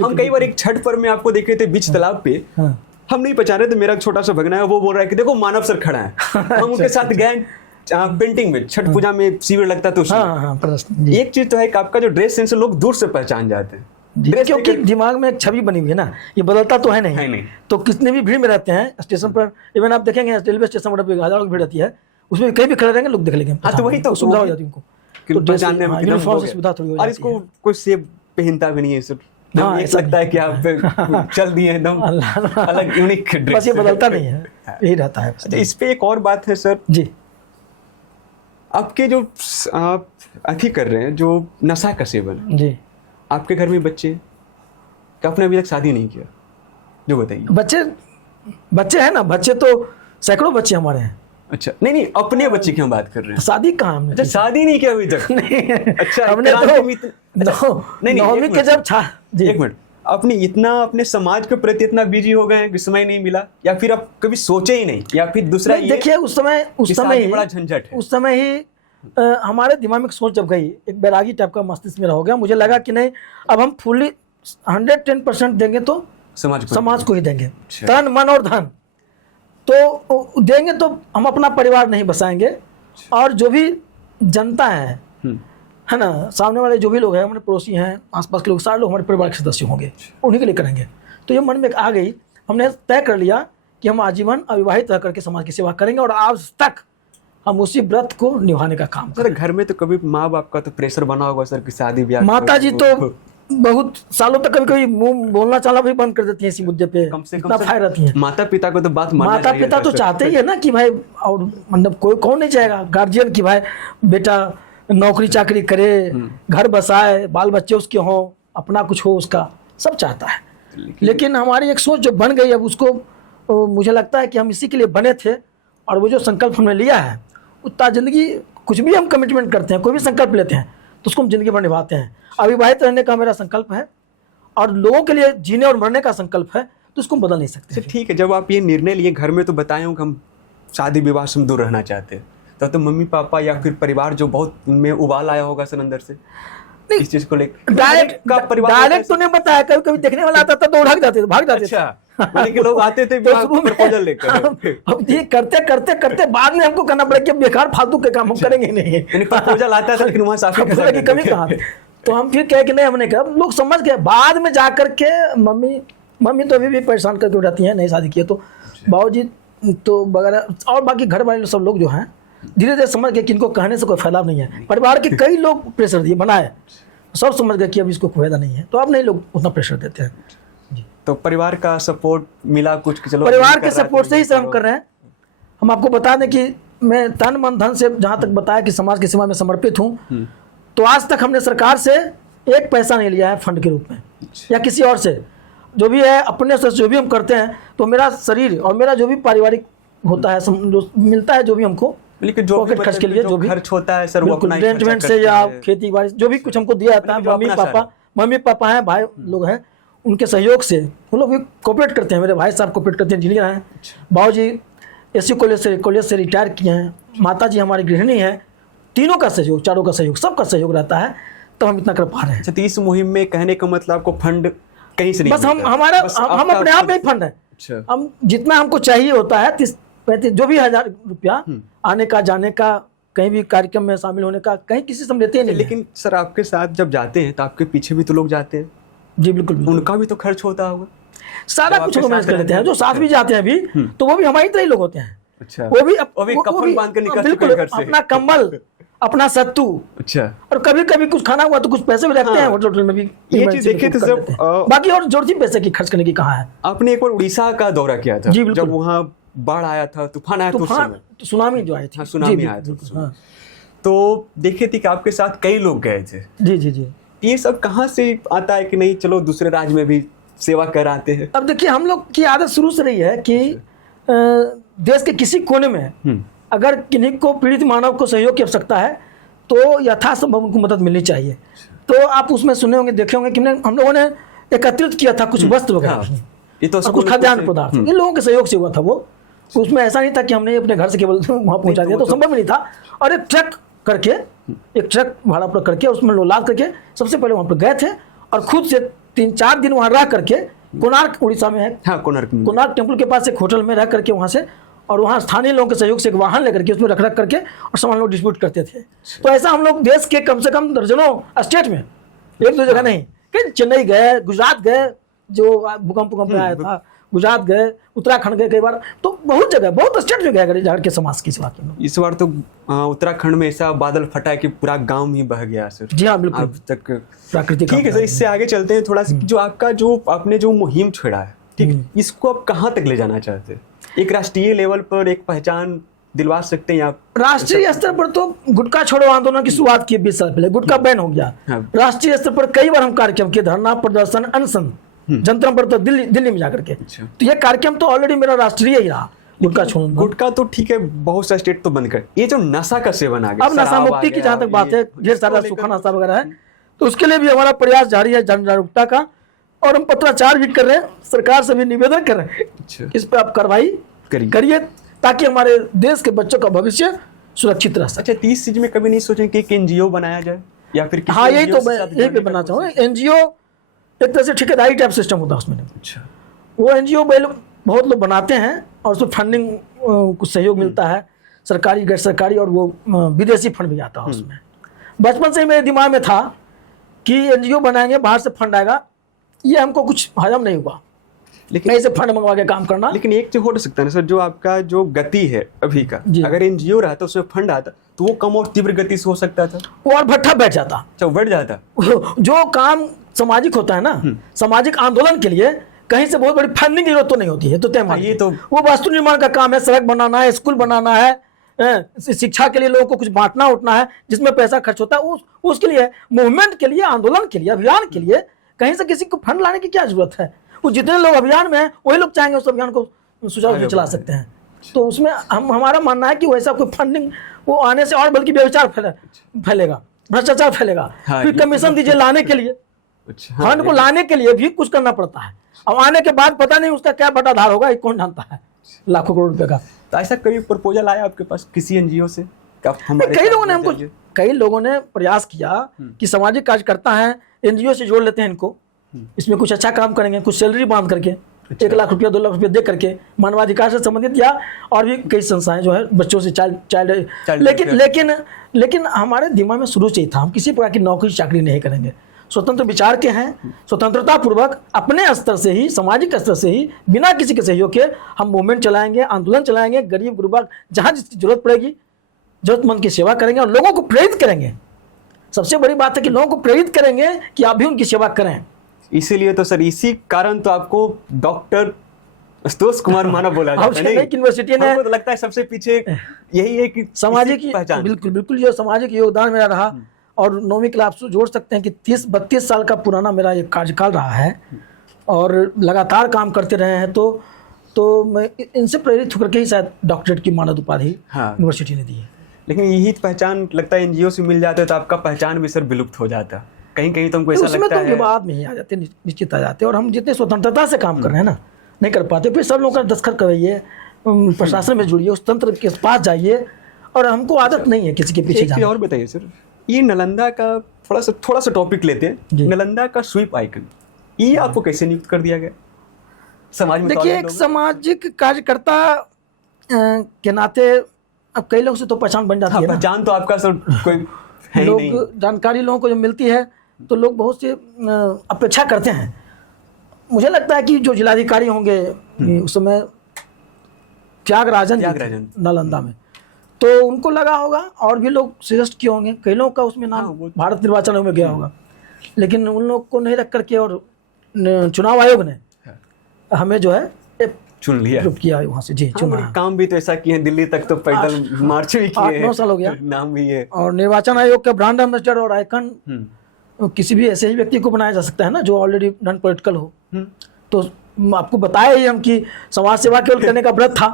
हम कई बार एक छठ पर में आपको देखे थे बीच तालाब पे, हम नहीं पहचान रहे थे, मेरा छोटा सा भगना है वो बोल रहा है कि देखो मानव सर खड़ा है। हम उनके साथ गए, पेंटिंग में छठ पूजा में शिविर लगता है तो उसमें। हाँ हाँ प्रदर्शन जी। एक चीज तो है कि आपका जो ड्रेस सेंस है, लोग दूर से पहचान जाते हैं। जी, ड्रेस क्योंकि दिमाग में एक छवि बनी हुई है ना, ये बदलता तो है नहीं। तो कितने भी भीड़ में रहते हैं स्टेशन पर, इवन आप देखेंगे रेलवे स्टेशन पर हजारों की भीड़ रहती है, उसमें कहीं भी खड़े रहेंगे लोग देख लेंगे। हाँ, तो वही तो सुविधा हो जाती है उनको, तो पहचानने में यूनिफॉर्म से सुविधा थोड़ी हो और जाती इसको है। कोई सेब पहनता भी नहीं है सिर्फ, हाँ, एक ऐसा लगता है नहीं। कि आप चल दिए एकदम अलग यूनिक ड्रेस। बस ये बदलता नहीं है, यही रहता है। अच्छा, इस पे एक और बात है सर जी, आपके जो आप अथी कर रहे हैं, जो नशा का सेवन है, जी। आपके घर में बच्चे हैं? कि आपने अभी तक शादी नहीं किया? जो बताइए। बच्चे हैं ना, बच्चे तो सैकड़ों बच्चे हमारे हैं। अच्छा, नहीं अपने बच्चे की हम बात कर रहे हैं। शादी कहाँ हमने? अच्छा, शादी नहीं किया अभी तक? नहीं, अच्छा, हमने तो नौवीं के जब जी, एक मिनट, अपने इतना अपने समाज के प्रति इतना बिजी हो गए हैं कि समय नहीं मिला, या फिर आप कभी सोचे ही नहीं, या फिर दूसरा ये देखिए उस समय ही बड़ा झंझट है? उस समय ही हमारे दिमाग में सोच जब गई, एक बैरागी टाइप का मस्तिष्क मेरा हो गया। मुझे लगा कि नहीं, अब हम फुल्ली 110% देंगे तो समाज को ही देंगे, तन मन और धन तो देंगे, तो हम अपना परिवार नहीं बसाएंगे। और जो भी जनता है ना, सामने वाले जो भी लोग हैं, हमारे पड़ोसी हैं, आसपास के लोग, सारे लोग हमारे परिवार के सदस्य होंगे, उन्हीं के लिए करेंगे। तो ये मन में आ गई, हमने तय कर लिया कि हम आजीवन अविवाहित रह करके समाज की सेवा करेंगे, और आज तक हम उसी व्रत को निभाने का काम सर। घर में तो कभी माँ बाप का तो प्रेशर बना होगा सर कि शादी ब्याह? माता जी तो बहुत सालों तक कभी कभी मुंह बोलना चाला भी बंद कर देती है इसी मुद्दे पे, कम से इतना फायर रहती है। माता पिता को तो बात मानना चाहिए। माता पिता तो चाहते ही है ना कि भाई, और मतलब कौन नहीं चाहेगा गार्जियन कि भाई बेटा नौकरी चाकरी करे, घर बसाए, बाल बच्चे उसके हों, अपना कुछ हो, उसका सब चाहता है। लेकिन हमारी एक सोच जो बन गई, अब उसको मुझे लगता है कि हम इसी के लिए बने थे, और वो जो संकल्प हमने लिया है, उतना जिंदगी कुछ भी हम कमिटमेंट करते हैं, कोई भी संकल्प लेते हैं तो उसको हम जिंदगी भर निभाते हैं। अविवाहित रहने का मेरा संकल्प है, और लोगों के लिए जीने और मरने का संकल्प है, तो उसको हम बदल नहीं सकते। ठीक है, जब आप ये निर्णय लिए घर में, तो बताए हो कि हम शादी विवाह से दूर रहना चाहते हैं, तो मम्मी पापा या फिर परिवार जो बहुत में उबाल आया होगा सर अंदर से इस चीज को लेकर? डायरेक्ट तो नहीं बताया, कभी कभी देखने वाला आता था तो भाग जाते थे। अच्छा, के लोग आते थे प्रपोजल लेकर। अब ये करते करते करते बाद में हमको करना पड़ा कि बेकार फालतू के काम हम करेंगे नहीं। प्रपोजल आता था लेकिन वहाँ साफ कमी कहाँ? तो हम फिर कहे कि नहीं, हमने कहा, लोग समझ गए। बाद में जा करके मम्मी तो अभी भी परेशान करके उठाती हैं, नहीं शादी किए तो। बाबूजी तो वगैरह और बाकी घर वाले सब लोग जो हैं, धीरे धीरे समझ गए कि इनको कहने से कोई फायदा नहीं है। परिवार के कई लोग प्रेशर दिए, बनाए, सब समझ गए कि अब इसको फायदा नहीं है, तो अब नहीं लोग उतना प्रेशर देते हैं। तो परिवार का सपोर्ट मिला कुछ कि चलो परिवार के सपोर्ट से ही सर हम कर रहे हैं। हम आपको बता दें कि मैं तन मन धन से, जहाँ तक बताया कि समाज की सेवा में समर्पित हूँ, तो आज तक हमने सरकार से एक पैसा नहीं लिया है फंड के रूप में या किसी और से। जो भी है अपने से जो भी हम करते हैं, तो मेरा शरीर और मेरा जो भी पारिवारिक होता है, जो मिलता है, जो भी हमको पॉकेट खर्च के लिए जो भी खर्च होता है सर, वो अपना रेंटमेंट से या खेती बाड़ी जो भी कुछ हमको दिया जाता है, मम्मी पापा हैं, भाई लोग हैं, उनके सहयोग से वो लोग भी कोऑपरेट करते हैं। मेरे भाई साहब कोऑपरेट करते हैं, इंजीनियर हैं। बाबूजी एससी कॉलेज से रिटायर किए हैं। माता जी हमारी गृहिणी हैं। तीनों का सहयोग, चारों का सहयोग, सबका सहयोग रहता है, तो हम इतना कर पा रहे हैं। अच्छा, इस मुहिम में कहने का मतलब आपको फंड कहीं से नहीं? बस हम अपने आप में फंड है। अच्छा, हम जितना हमको चाहिए होता है 30-35 जो भी 1000 रुपया आने का, जाने का, कहीं भी कार्यक्रम में शामिल होने का, कहीं किसी से हम लेते ही नहीं। लेकिन सर आपके साथ जब जाते हैं तो आपके पीछे भी तो लोग जाते हैं। जी बिल्कुल, उनका भी तो खर्च होता होगा। सारा कुछ हम मैनेज कर लेते हैं। जो साथ भी जाते हैं अभी, तो वो भी हमारी तरह ही लोग होते हैं। अच्छा, वो भी कफन बांध के निकल चुके हैं घर से, अपना कंबल, अपना सत्तू। अच्छा, और कभी कभी कुछ खाना हुआ तो कुछ पैसे भी रखते हैं होटल में भी। ये चीज देखे तो जब बाकी और जरूरत ही पैसे की खर्च करने की कहाँ है। आपने एक बार उड़ीसा का दौरा किया था, जब वहाँ बाढ़ आया था, तूफान आया था, सुनामी जो आई थी, सुनामी आया था, तो देखे थी कि आपके साथ कई लोग गए थे। जी जी जी। ये सब कहाँ से आता है कि नहीं चलो दूसरे राज्य में भी सेवा कर आते हैं? अब देखिए, हम लोग की आदत शुरू से रही है कि देश के किसी कोने में अगर किन्हीं को, पीड़ित मानव को सहयोग की आवश्यकता है, तो यथासंभव उनको मदद मिलनी चाहिए। तो आप उसमें सुने होंगे, देखे होंगे कि हम लोगों ने एकत्रित किया था कुछ वस्त्र वगैरह, ये तो कुछ खाद्यान्न पदार्थ, इन लोगों के सहयोग से हुआ था वो। उसमें ऐसा नहीं था कि हमने अपने घर से केवल वहाँ पहुँचा दिया, तो संभव नहीं था। और एक ट्रक भाड़ा पर करके, उसमें लोग लाद करके सबसे पहले वहाँ पर गए थे, और खुद से 3-4 दिन वहाँ रह करके, कोणार्क उड़ीसा में है, कोणार्क टेम्पल के पास एक होटल में रह करके वहाँ से और वहाँ स्थानीय लोगों के सहयोग से एक वाहन लेकर के उसमें रख रख करके और सामान लोग डिस्ट्रीब्यूट करते थे। तो ऐसा हम लोग देश के कम से कम दर्जनों स्टेट में, एक दो जगह नहीं, कि चेन्नई गए, गुजरात गए, जो भूकंप में आया था, गुजरात गए, उत्तराखंड गए कई बार, तो बहुत जगह, बहुत स्टेट में गए झाड़ के समाज की सेवा की। इस बार तो उत्तराखंड में ऐसा बादल फटा है कि पूरा गांव ही बह गया सर। जी हाँ, बिल्कुल, अब तक प्राकृतिक। ठीक है सर, इससे आगे चलते हैं थोड़ा सा। जो आपका जो आपने जो मुहिम छेड़ा है, ठीक, इसको आप कहाँ तक ले जाना चाहते हैं? एक राष्ट्रीय लेवल पर एक पहचान दिलवा सकते हैं आप? राष्ट्रीय स्तर पर तो गुटखा छोड़ो आंदोलन की शुरुआत की 20 साल पहले, गुटखा बैन हो गया। राष्ट्रीय स्तर पर कई बार हम कार्यक्रम किए, धरना, प्रदर्शन, अनशन, जनता पर, तो दिल्ली में जाकर के। तो ये कार्यक्रम तो ऑलरेडी मेरा राष्ट्रीय ही रहा, गुटखा छोड़ो। गुटखा तो ठीक है, बहुत सा स्टेट तो बंद कर, ये जो नशा का सेवन आ गया, अब नशा मुक्ति की जहां तक बात है, ढेर सारा सूखा नशा वगैरह है, तो उसके लिए भी हमारा प्रयास जारी है जन जागरूकता का, और हम पत्राचार भी कर रहे हैं, सरकार से भी निवेदन कर रहे हैं इस पर आप कार्रवाई करिए, ताकि हमारे देश के बच्चों का भविष्य सुरक्षित रह सके। अच्छा, 30 चीज में कभी नहीं सोचें कि एक एनजीओ बनाया जाए या फिर हाँ, यही तो मैं यही पे बनाना चाहूँगा। एनजीओ एक तरह से ठेकेदारी टाइप सिस्टम होता है उसमें। अच्छा, वो एनजीओ बहुत लोग बनाते हैं और उसमें फंडिंग कुछ सहयोग मिलता है, सरकारी, गैर सरकारी, और वो विदेशी फंड भी आता है उसमें। बचपन से ही मेरे दिमाग में था कि एनजीओ बनाएंगे, बाहर से फंड आएगा, ये हमको कुछ हजम नहीं हुआ, लेकिन ऐसे फंड मंगवा के काम करना। लेकिन एक तो हो सकता है ना सर, जो आपका जो गति है अभी का, अगर एनजीओ रहता उसमें फंड आता तो वो कम और तीव्र गति से हो सकता था, वो और भट्ठा बैठ जाता। अच्छा, बढ़ जाता। जो काम सामाजिक होता है ना, सामाजिक आंदोलन के लिए कहीं से बहुत बड़ी फंडिंग की जरूरत तो नहीं होती है, तो ये तो वो वास्तु निर्माण का काम है, सड़क बनाना है, स्कूल बनाना है, शिक्षा के लिए लोगों को कुछ बांटना उठना है, जिसमें पैसा खर्च होता है, उसके लिए, मूवमेंट के लिए, आंदोलन के लिए, अभियान के लिए कहीं से किसी को फंड लाने की क्या जरूरत है? वो जितने लोग अभियान में हैं वही लोग चाहेंगे उस अभियान को सुचारू रूप से चला सकते हैं। तो उसमें हमारा मानना है कि वैसा कोई फंडिंग वो आने से और बल्कि व्यभिचार फैलेगा, भ्रष्टाचार फैलेगा। फिर कमीशन दीजिए लाने के लिए, फंड को लाने के लिए भी कुछ करना पड़ता है। अब आने के बाद पता नहीं उसका क्या बटाधार होगा, ये कौन जानता है, लाखों करोड़ रुपए का। तो ऐसा कभी प्रपोजल आया आपके पास किसी एनजीओ से? कई लोगों ने प्रयास किया कि सामाजिक कार्यकर्ता हैं, एनजीओ से जोड़ लेते हैं इनको, इसमें कुछ अच्छा काम करेंगे, कुछ सैलरी बांध करके, 1 लाख रुपया 2 लाख रुपया दे करके, मानवाधिकार से संबंधित या और भी कई संस्थाएं जो है बच्चों से चाइल्ड। लेकिन हमारे दिमाग में शुरू से ही था, हम किसी प्रकार की नौकरी चाकरी नहीं करेंगे, स्वतंत्र विचार के हैं, स्वतंत्रता पूर्वक अपने स्तर से ही, सामाजिक स्तर से ही, बिना किसी के सहयोग के हम मूवमेंट चलाएंगे, आंदोलन चलाएंगे, गरीब गुरबा जहाँ जिसकी जरूरत पड़ेगी, जरूरतमंद की सेवा करेंगे और लोगों को प्रेरित करेंगे। सबसे बड़ी बात है कि लोगों को प्रेरित करेंगे कि आप भी उनकी सेवा करें। इसीलिए तो सर, इसी कारण तो आपको डॉक्टर आशुतोष कुमार मानव बोला जाता है। यूनिवर्सिटी ने, तो लगता है सबसे पीछे यही है कि सामाजिक पहचान। बिल्कुल जो सामाजिक योगदान मेरा रहा, और 9वीं क्लास से जोड़ सकते हैं कि 30-32 साल का पुराना मेरा ये कार्यकाल रहा है और लगातार काम करते रहे हैं। तो मैं इनसे प्रेरित होकर के ही शायद डॉक्टरेट की मानद उपाधि यूनिवर्सिटी ने दी है। लेकिन यही पहचान लगता है एनजीओ से मिल जाता है तो आपका पहचान भी सर विलुप्त हो जाता, कहीं तो हमको ऐसा लगता है। बाद में ही आ जाते, निश्चित आ जाते, और हम जितने स्वतंत्रता से काम कर रहे हैं ना, नहीं कर पाते। फिर सब लोगों का दस्तखत करवाइए, प्रशासन में जुड़िए, उस तंत्र के पास जाइए, और हमको आदत नहीं है किसी के पीछे जाने। और बताइए सर, ये नालंदा का थोड़ा सा टॉपिक लेते हैं, नालंदा का स्वीप आइकन, ये आपको कैसे नियुक्त कर दिया गया समाज में? देखिए, एक सामाजिक कार्यकर्ता के नाते अब कई लोग से तो पहचान बन जाती है। पहचान तो आपका सर कोई है लोग नहीं। जानकारी लोगों को जो मिलती है तो लोग बहुत से अपेक्षा करते हैं। मुझे लगता है कि जो जिलाधिकारी होंगे उस समय त्यागराजन नालंदा में, तो उनको लगा होगा, और भी लोग सजेस्ट किए होंगे, कई लोगों का उसमें नाम भारत निर्वाचन आयोग में गया होगा, लेकिन उन लोग को नहीं रख करके और चुनाव आयोग ने हमें जो है चुन लिया, किया वहाँ से। जी, चुना। काम भी तो ऐसा किए, दिल्ली तक तो पैदल मार्च भी किए, 8-9 साल हो गया, नाम भी है। और निर्वाचन आयोग का ब्रांड एम्बेसडर और आइकन किसी भी ऐसे ही व्यक्ति को बनाया जा सकता है ना, जो ऑलरेडी नॉन पॉलिटिकल हो। तो आपको बताया ही हम कि समाज सेवा केवल करने का व्रत था,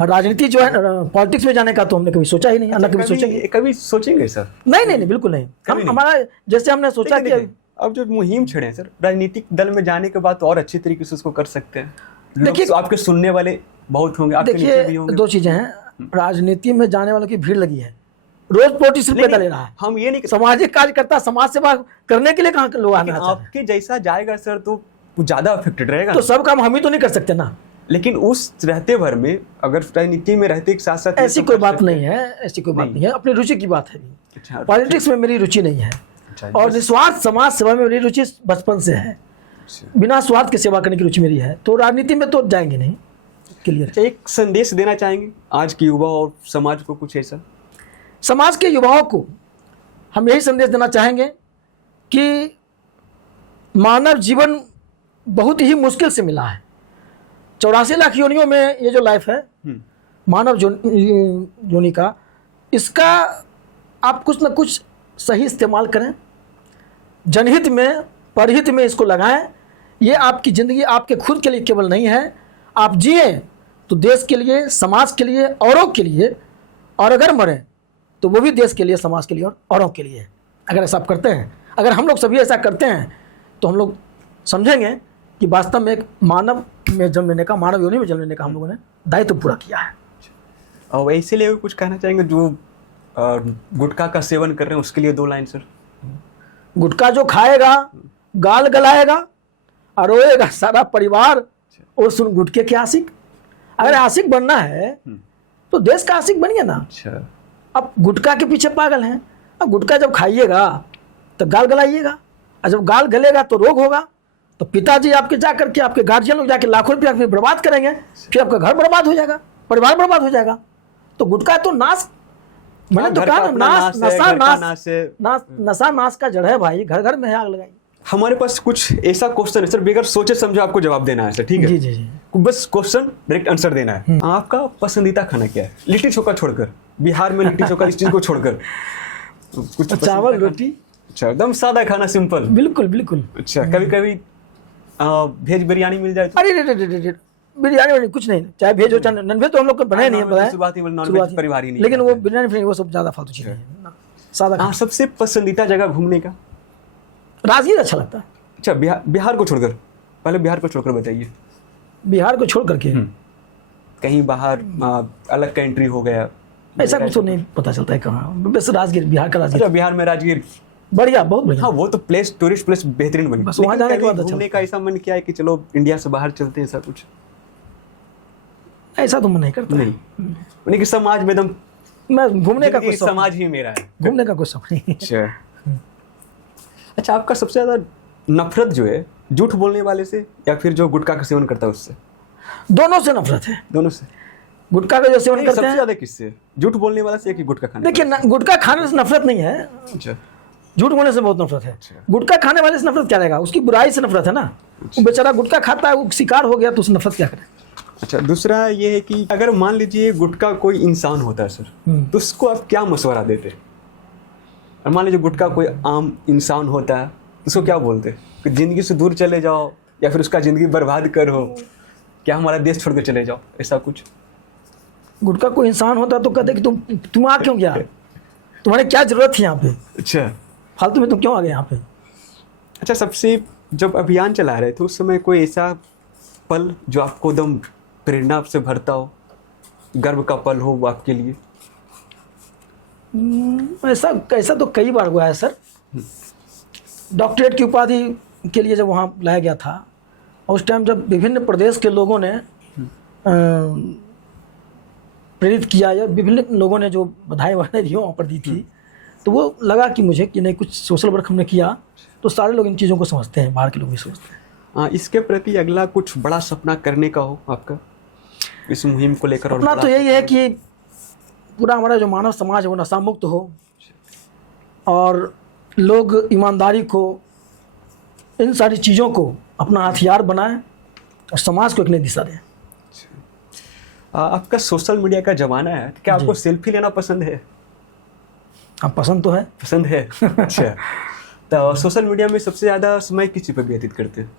राजनीति जो है, पॉलिटिक्स में जाने का तो हमने कभी सोचा ही नहीं। कभी सोचेंगे सर? नहीं, बिल्कुल नहीं। हम हमारा जैसे हमने सोचा कि अब जो मुहिम छेड़े हैं सर, राजनीतिक दल में जाने के बाद तो और अच्छी तरीके से उसको कर सकते हैं। देखिए, आपके सुनने वाले बहुत होंगे, आपके नीचे भी होंगे। 2 चीजें हैं, राजनीति में जाने वालों की भीड़ लगी है, रोज पॉलिटिशियन पैदा ले रहा है। हम ये नहीं, सामाजिक कार्यकर्ता समाज सेवा करने के लिए कहाँ लोग आना, आपके जैसा जाएगा सर तो ज्यादा अफेक्टेड रहेगा। तो सब काम हम ही तो नहीं कर सकते ना, लेकिन उस रहते भर में अगर राजनीति में रहते के साथ साथ ऐसी कोई बात नहीं है, ऐसी कोई बात नहीं है, अपनी रुचि की बात है। अच्छा, पॉलिटिक्स में मेरी रुचि नहीं है अच्छा, और निस्वार्थ समाज सेवा में मेरी रुचि बचपन से है। बिना स्वार्थ के सेवा करने की रुचि मेरी है, तो राजनीति में तो जाएंगे नहीं। क्लियर। एक संदेश देना चाहेंगे आज के युवा और समाज को, कुछ ऐसा? समाज के युवाओं को हम यही संदेश देना चाहेंगे कि मानव जीवन बहुत ही मुश्किल से मिला है। 84 लाख योनियों में ये जो लाइफ है मानव योनि का, इसका आप कुछ ना कुछ सही इस्तेमाल करें, जनहित में परहित में इसको लगाएं। ये आपकी ज़िंदगी आपके खुद के लिए केवल नहीं है, आप जिए तो देश के लिए, समाज के लिए, औरों के लिए, और अगर मरें तो वो भी देश के लिए, समाज के लिए और औरों के लिए। अगर ऐसा आप करते हैं, अगर हम लोग सभी ऐसा करते हैं तो हम लोग समझेंगे कि वास्तव में एक मानव में जन्म लेने का, मानव योनि में जन्म लेने का हम लोगों ने दायित्व पूरा किया है। और इसीलिए कुछ कहना चाहेंगे जो गुटखा का सेवन कर रहे हैं उसके लिए 2 लाइन सर? गुटखा जो खाएगा गाल गलाएगा और रोएगा सारा परिवार, और सुन गुटखे के आशिक। अगर आशिक बनना है तो देश का आशिक बनिए ना। अच्छा, अब गुटखा के पीछे पागल हैं। अब गुटखा जब खाइएगा तो गाल गलाइएगा, और जब गाल गलेगा तो रोग होगा, तो पिताजी आपके जा करके, आपके गार्जियन लोग जाके लाखों रुपया फिर बर्बाद करेंगे, फिर आपका घर बर्बाद हो जाएगा, परिवार बर्बाद हो जाएगा। तो गुटखा तो नाश, मैंने तो कहा ना, नाश, नशा नाश का जड़ है भाई, घर घर में है, आग लगाई। हमारे पास कुछ ऐसा क्वेश्चन है सर, बगैर सोचे समझे आपको जवाब देना है सर, ठीक है? जी जी जी। बस क्वेश्चन डायरेक्ट आंसर देना है। आपका पसंदीदा खाना क्या है? लिट्टी चोखा छोड़कर, बिहार में लिट्टी चोखा इस चीज को छोड़कर कुछ चावल रोटी। अच्छा, एकदम सादा खाना, सिंपल। बिल्कुल बिल्कुल। अच्छा, कभी कभी वेज बिरयानी मिल जाए तो? अरे बिरयानी कुछ नहीं, चाहे वेज हो चाहे नॉन वेज, तो हम लोग को बनाए नहीं है, शुरुआती नॉनवेज परिवार ही नहीं, लेकिन वो बिरयानी फिर वो सब ज्यादा फालतू चीजें हैं, सादा। सबसे पसंदीदा जगह घूमने का? राजगीर अच्छा लगता है। अच्छा, बिहार को छोड़कर, पहले बिहार को छोड़कर बताइए। बिहार को छोड़ करके कहीं बाहर अलग का एंट्री हो गया, ऐसा कुछ तो नहीं पता चलता है कहाँ। बस राजगीर, बिहार का राजगीर। अच्छा, बिहार में राजगीर बढ़िया, बहुत बढ़िया। हाँ, वो तो प्लेस, टूरिस्ट प्लेस बेहतरीन बनी। बस वहाँ जाने के बाद अच्छा घूमने का ऐसा मन किया है कि चलो इंडिया से बाहर चलते हैं, ऐसा कुछ? ऐसा तो मन नहीं करता। नहीं, यानी कि समाज में एकदम, मैं घूमने का कुछ समाज ही मेरा है, घूमने का कुछ शौक नहीं। अच्छा, आपका सबसे ज्यादा नफरत जो है झूठ बोलने वाले से या फिर जो गुटखा का सेवन करता है उससे? दोनों से नफरत है। दोनों से? गुटखा का जो सेवन करते हैं सबसे ज्यादा किससे? झूठ बोलने वाला से कि गुटखा खाने? देखिए, गुटखा खाने से नफरत नहीं है। अच्छा, झूठ बोलने से बहुत नफरत है। गुटखा खाने वाले से नफरत क्या रहेगा? उसकी बुराई से नफरत है ना। वो बेचारा गुटखा खाता है, वो शिकार हो गया, तो उससे नफरत क्या करे? अच्छा, दूसरा ये है कि अगर मान लीजिए गुटखा कोई इंसान होता है सर, तो उसको आप क्या मशवरा देते? और मान लीजिए गुटखा कोई आम इंसान होता है, उसको क्या बोलते कि जिंदगी से दूर चले जाओ या फिर उसका जिंदगी बर्बाद करो, क्या हमारा देश छोड़ के चले जाओ, ऐसा कुछ? गुटखा कोई इंसान होता तो कहते कि तुम आ क्यों गया, तुम्हारी क्या जरूरत थी यहाँ पे? अच्छा, फालतू में तुम क्यों आ गए यहाँ पे? अच्छा, सबसे जब अभियान चला रहे थे उस समय कोई ऐसा पल जो आपको एकदम प्रेरणा से भरता हो, गर्व का पल हो वो आपके लिए? ऐसा तो कई बार हुआ है सर। डॉक्टरेट की उपाधि के लिए जब वहाँ लाया गया था, और उस टाइम जब विभिन्न प्रदेश के लोगों ने प्रेरित किया, या विभिन्न लोगों ने जो बधाई दी वहाँ पर दी थी, तो वो लगा कि मुझे कि नहीं, कुछ सोशल वर्क हमने किया, तो सारे लोग इन चीज़ों को समझते हैं, बाहर के लोग भी समझते हैं। इसके प्रति अगला कुछ बड़ा सपना करने का हो आपका इस मुहिम को लेकर? अपना तो यही है कि पूरा हमारा जो मानव समाज है वो नशा मुक्त हो, और लोग ईमानदारी को, इन सारी चीज़ों को अपना हथियार बनाएं और समाज को एक नई दिशा दें। आपका सोशल मीडिया का जमाना है, क्या आपको सेल्फी लेना पसंद है? हाँ, पसंद तो है। पसंद है। अच्छा, तो सोशल मीडिया में सबसे ज़्यादा समय किस चीज़ पर व्यतीत करते हैं?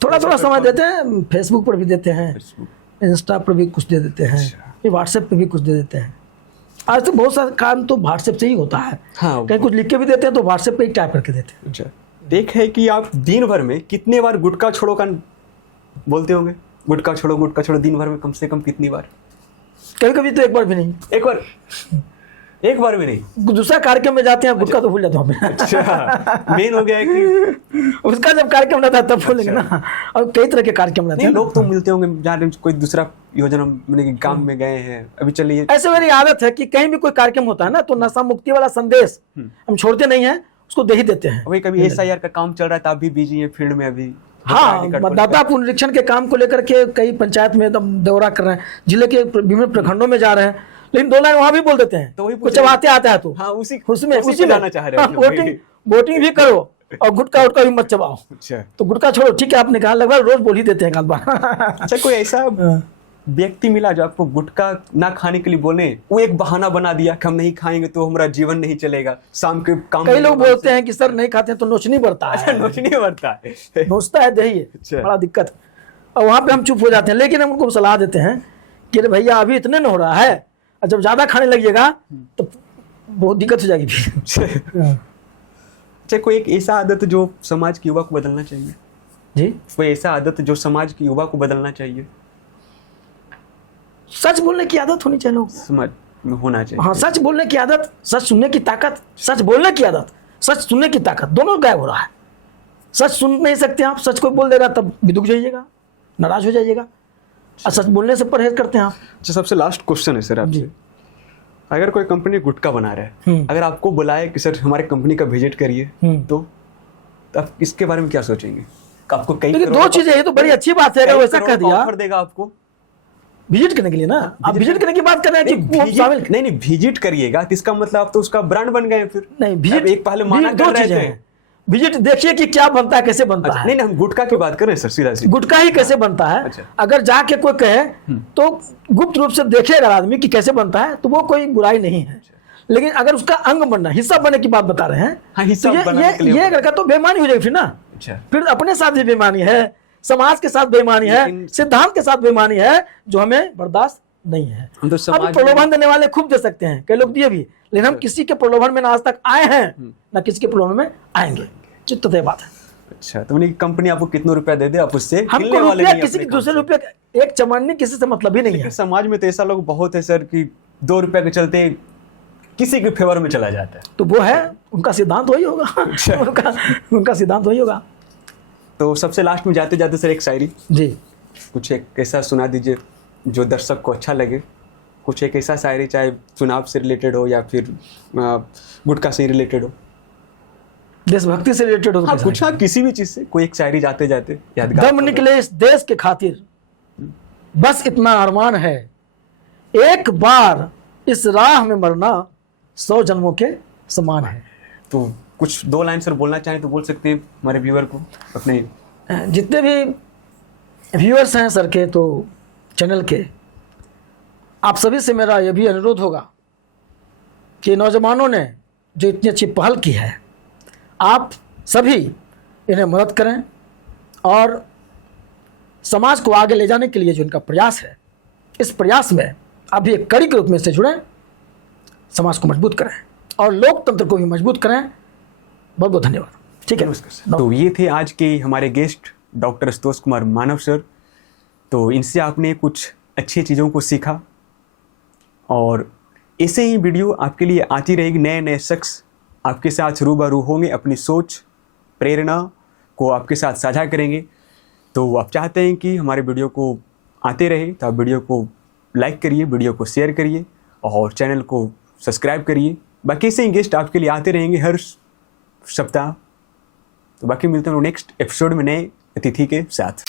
थोड़ा समय देते हैं, फेसबुक पर भी देते हैं, इंस्टा पर भी कुछ दे देते हैं, फिर व्हाट्सएप पर भी कुछ दे देते हैं। आज तो बहुत सारा काम तो व्हाट्सएप से ही होता है। हाँ, कहीं कुछ लिख के भी देते हैं तो व्हाट्सएप पे ही टाइप करके देते हैं। अच्छा, देख है कि आप दिन भर में कितने बार गुटखा छोड़ो का बोलते होंगे? गुटखा छोड़ो दिन भर में कम से कम कितनी बार? कभी कभी तो एक बार भी नहीं। एक बार भी नहीं? दूसरा कार्यक्रम में जाते हैं, गुटखा तो भूल जाता हूँ मैं। अच्छा, मेन हो गया है कि उसका जब कार्यक्रम रहता है तब भूलेंगे ना। और कई तरह के कार्यक्रम रहते नहीं, हैं। लोग तो मिलते होंगे जहाँ कोई दूसरा योजना मैंने कि काम में गए हैं, अभी चलिए। ऐसे मेरी आदत है कि कहीं भी कोई कार्यक्रम होता है ना तो नशा मुक्ति वाला संदेश हम छोड़ते नहीं है, उसको दे ही देते हैं। वही कभी SIR का काम चल रहा है तो आप भी बिजी हैं फील्ड में अभी? हाँ, मतदाता पुनरीक्षण के काम को लेकर के कई पंचायत में एकदम दौरा कर रहे हैं, जिले के विभिन्न प्रखंडों में जा रहे हैं, लेकिन 2 लाइन वहां भी बोल देते हैं। तो वही कुछ जब आते आता है तो हाँ, उसी में जाना चाह रहे हैं। वोटिंग भी करो और गुटखा उटका भी मत चबाओ। अच्छा, तो गुटखा छोड़ो, ठीक है, आपने कहा लगभग रोज बोल ही देते हैं एक आध बार। अच्छा, कोई ऐसा व्यक्ति मिला जो आपको गुटखा ना खाने के लिए बोले, वो एक बहाना बना दिया कि हम नहीं खाएंगे तो हमारा जीवन नहीं चलेगा, शाम के काम? कई लोग बोलते हैं कि सर नहीं खाते हैं तो नोचनी बढ़ता है। अच्छा, नोचनी बढ़ता है, नोचता है दही, बड़ा दिक्कत। और वहाँ पे हम चुप हो जाते हैं, लेकिन हम उनको सलाह देते हैं कि अरे भैया अभी इतने न हो रहा है, और जब ज्यादा खाने लगिएगा तो बहुत दिक्कत हो जाएगी फिर। अच्छा, कोई एक ऐसा आदत जो समाज के युवा को बदलना चाहिए? जी, कोई ऐसा आदत जो समाज के युवा को बदलना चाहिए? सच बोलने की आदत होनी चाहिए लोग समाज में होना चाहिए। हाँ, सच बोलने की आदत, सच सुनने की ताकत, सच बोलने की आदत, सच सुनने की ताकत, दोनों गायब हो रहा है। सच सुन नहीं सकते आप, सच कोई बोल देगा तब भी दुख जाइएगा, नाराज हो जाइएगा, और सच बोलने से परहेज करते हैं आप। अच्छा, सबसे लास्ट क्वेश्चन है सर आपसे, अगर कोई कंपनी गुटखा बना रहा है, अगर आपको बुलाए कि सर हमारे कंपनी का विजिट करिए, तो आप इसके बारे में क्या सोचेंगे? आपको कई 2 चीजें, ये तो बड़ी अच्छी बात है अगर वैसा कह दिया। ऑफर देगा आपको विजिट करने के लिए ना, आप विजिट करने की बात कर रहे हैं कि वो शामिल नहीं विजिट करिएगा तो इसका मतलब आप तो उसका ब्रांड बन गए फिर। नहीं, विजिट एक पहले माना कर रहे थे, विजिट देखिए कि क्या बनता है, कैसे बनता है। नहीं, हम गुटखा की बात कर रहे हैं सर, सीधा सीधा गुटखा ही कैसे बनता है। अगर जाके कोई कहे तो गुप्त रूप से देखेगा आदमी कि कैसे बनता है, तो वो कोई बुराई नहीं है। लेकिन अगर उसका अंग बनना, हिस्सा बनने की बात बता रहे हैं, ये लड़का तो बेईमानी हो जाएगी फिर ना। फिर अपने साथ भी बेईमानी है, समाज के साथ बेईमानी है, सिद्धांत के साथ बेईमानी है, जो हमें बर्दाश्त नहीं है। हम तो अब प्रलोभन देने वाले खूब दे सकते हैं, कई लोग दिए भी, लेकिन हम किसी के प्रलोभन में ना आज तक आए हैं, ना किसी के प्रलोभन में आएंगे, चित्त तय बात है। अच्छा, तो मैंने कंपनी आपको कितना रुपया दे दे, आप उससे हमको रुपया किसी के दूसरे रुपये, एक चमानी किसी से मतलब ही नहीं है। समाज में तो ऐसा लोग बहुत है सर कि 2 रुपया के चलते किसी के फेवर में चला जाता है, तो वो है उनका सिद्धांत वही होगा। उनका सिद्धांत वही होगा। तो सबसे लास्ट में जाते जाते सर एक शायरी जी, कुछ एक ऐसा सुना दीजिए जो दर्शक को अच्छा लगे, कुछ एक ऐसा शायरी, चाहे चुनाव से रिलेटेड हो या फिर गुटखा से रिलेटेड हो, देशभक्ति से रिलेटेड हो, हाँ, कुछ हाँ, किसी भी चीज से कोई एक शायरी जाते जाते यादगार। दम निकले इस देश के खातिर, बस इतना अरमान है, एक बार इस राह में मरना 100 जन्मों के समान है। तो कुछ 2 लाइन सर बोलना चाहें तो बोल सकते हैं हमारे व्यूअर को, अपने जितने भी व्यूअर्स हैं सर के, तो चैनल के, आप सभी से मेरा यह भी अनुरोध होगा कि नौजवानों ने जो इतनी अच्छी पहल की है, आप सभी इन्हें मदद करें, और समाज को आगे ले जाने के लिए जो इनका प्रयास है, इस प्रयास में आप भी एक कड़ी के रूप में से जुड़ें, समाज को मजबूत करें और लोकतंत्र को भी मजबूत करें। बहुत बहुत धन्यवाद। ठीक है, नमस्कार। तो ये थे आज के हमारे guest doctor Ashutosh Kumar Manav sir. तो इनसे आपने कुछ अच्छी चीज़ों को सीखा, और ऐसे ही वीडियो आपके लिए आती रहेगी। नए नए शख्स आपके साथ रूबरू होंगे, अपनी सोच प्रेरणा को आपके साथ साझा करेंगे। तो आप चाहते हैं कि हमारे वीडियो को आते रहे, तो आप वीडियो को लाइक करिए, वीडियो को शेयर करिए और चैनल को सब्सक्राइब करिए। बाकी से गेस्ट आपके लिए आते रहेंगे हर सप्ताह। तो बाकी मिलते हैं नेक्स्ट एपिसोड में नए अतिथि के साथ।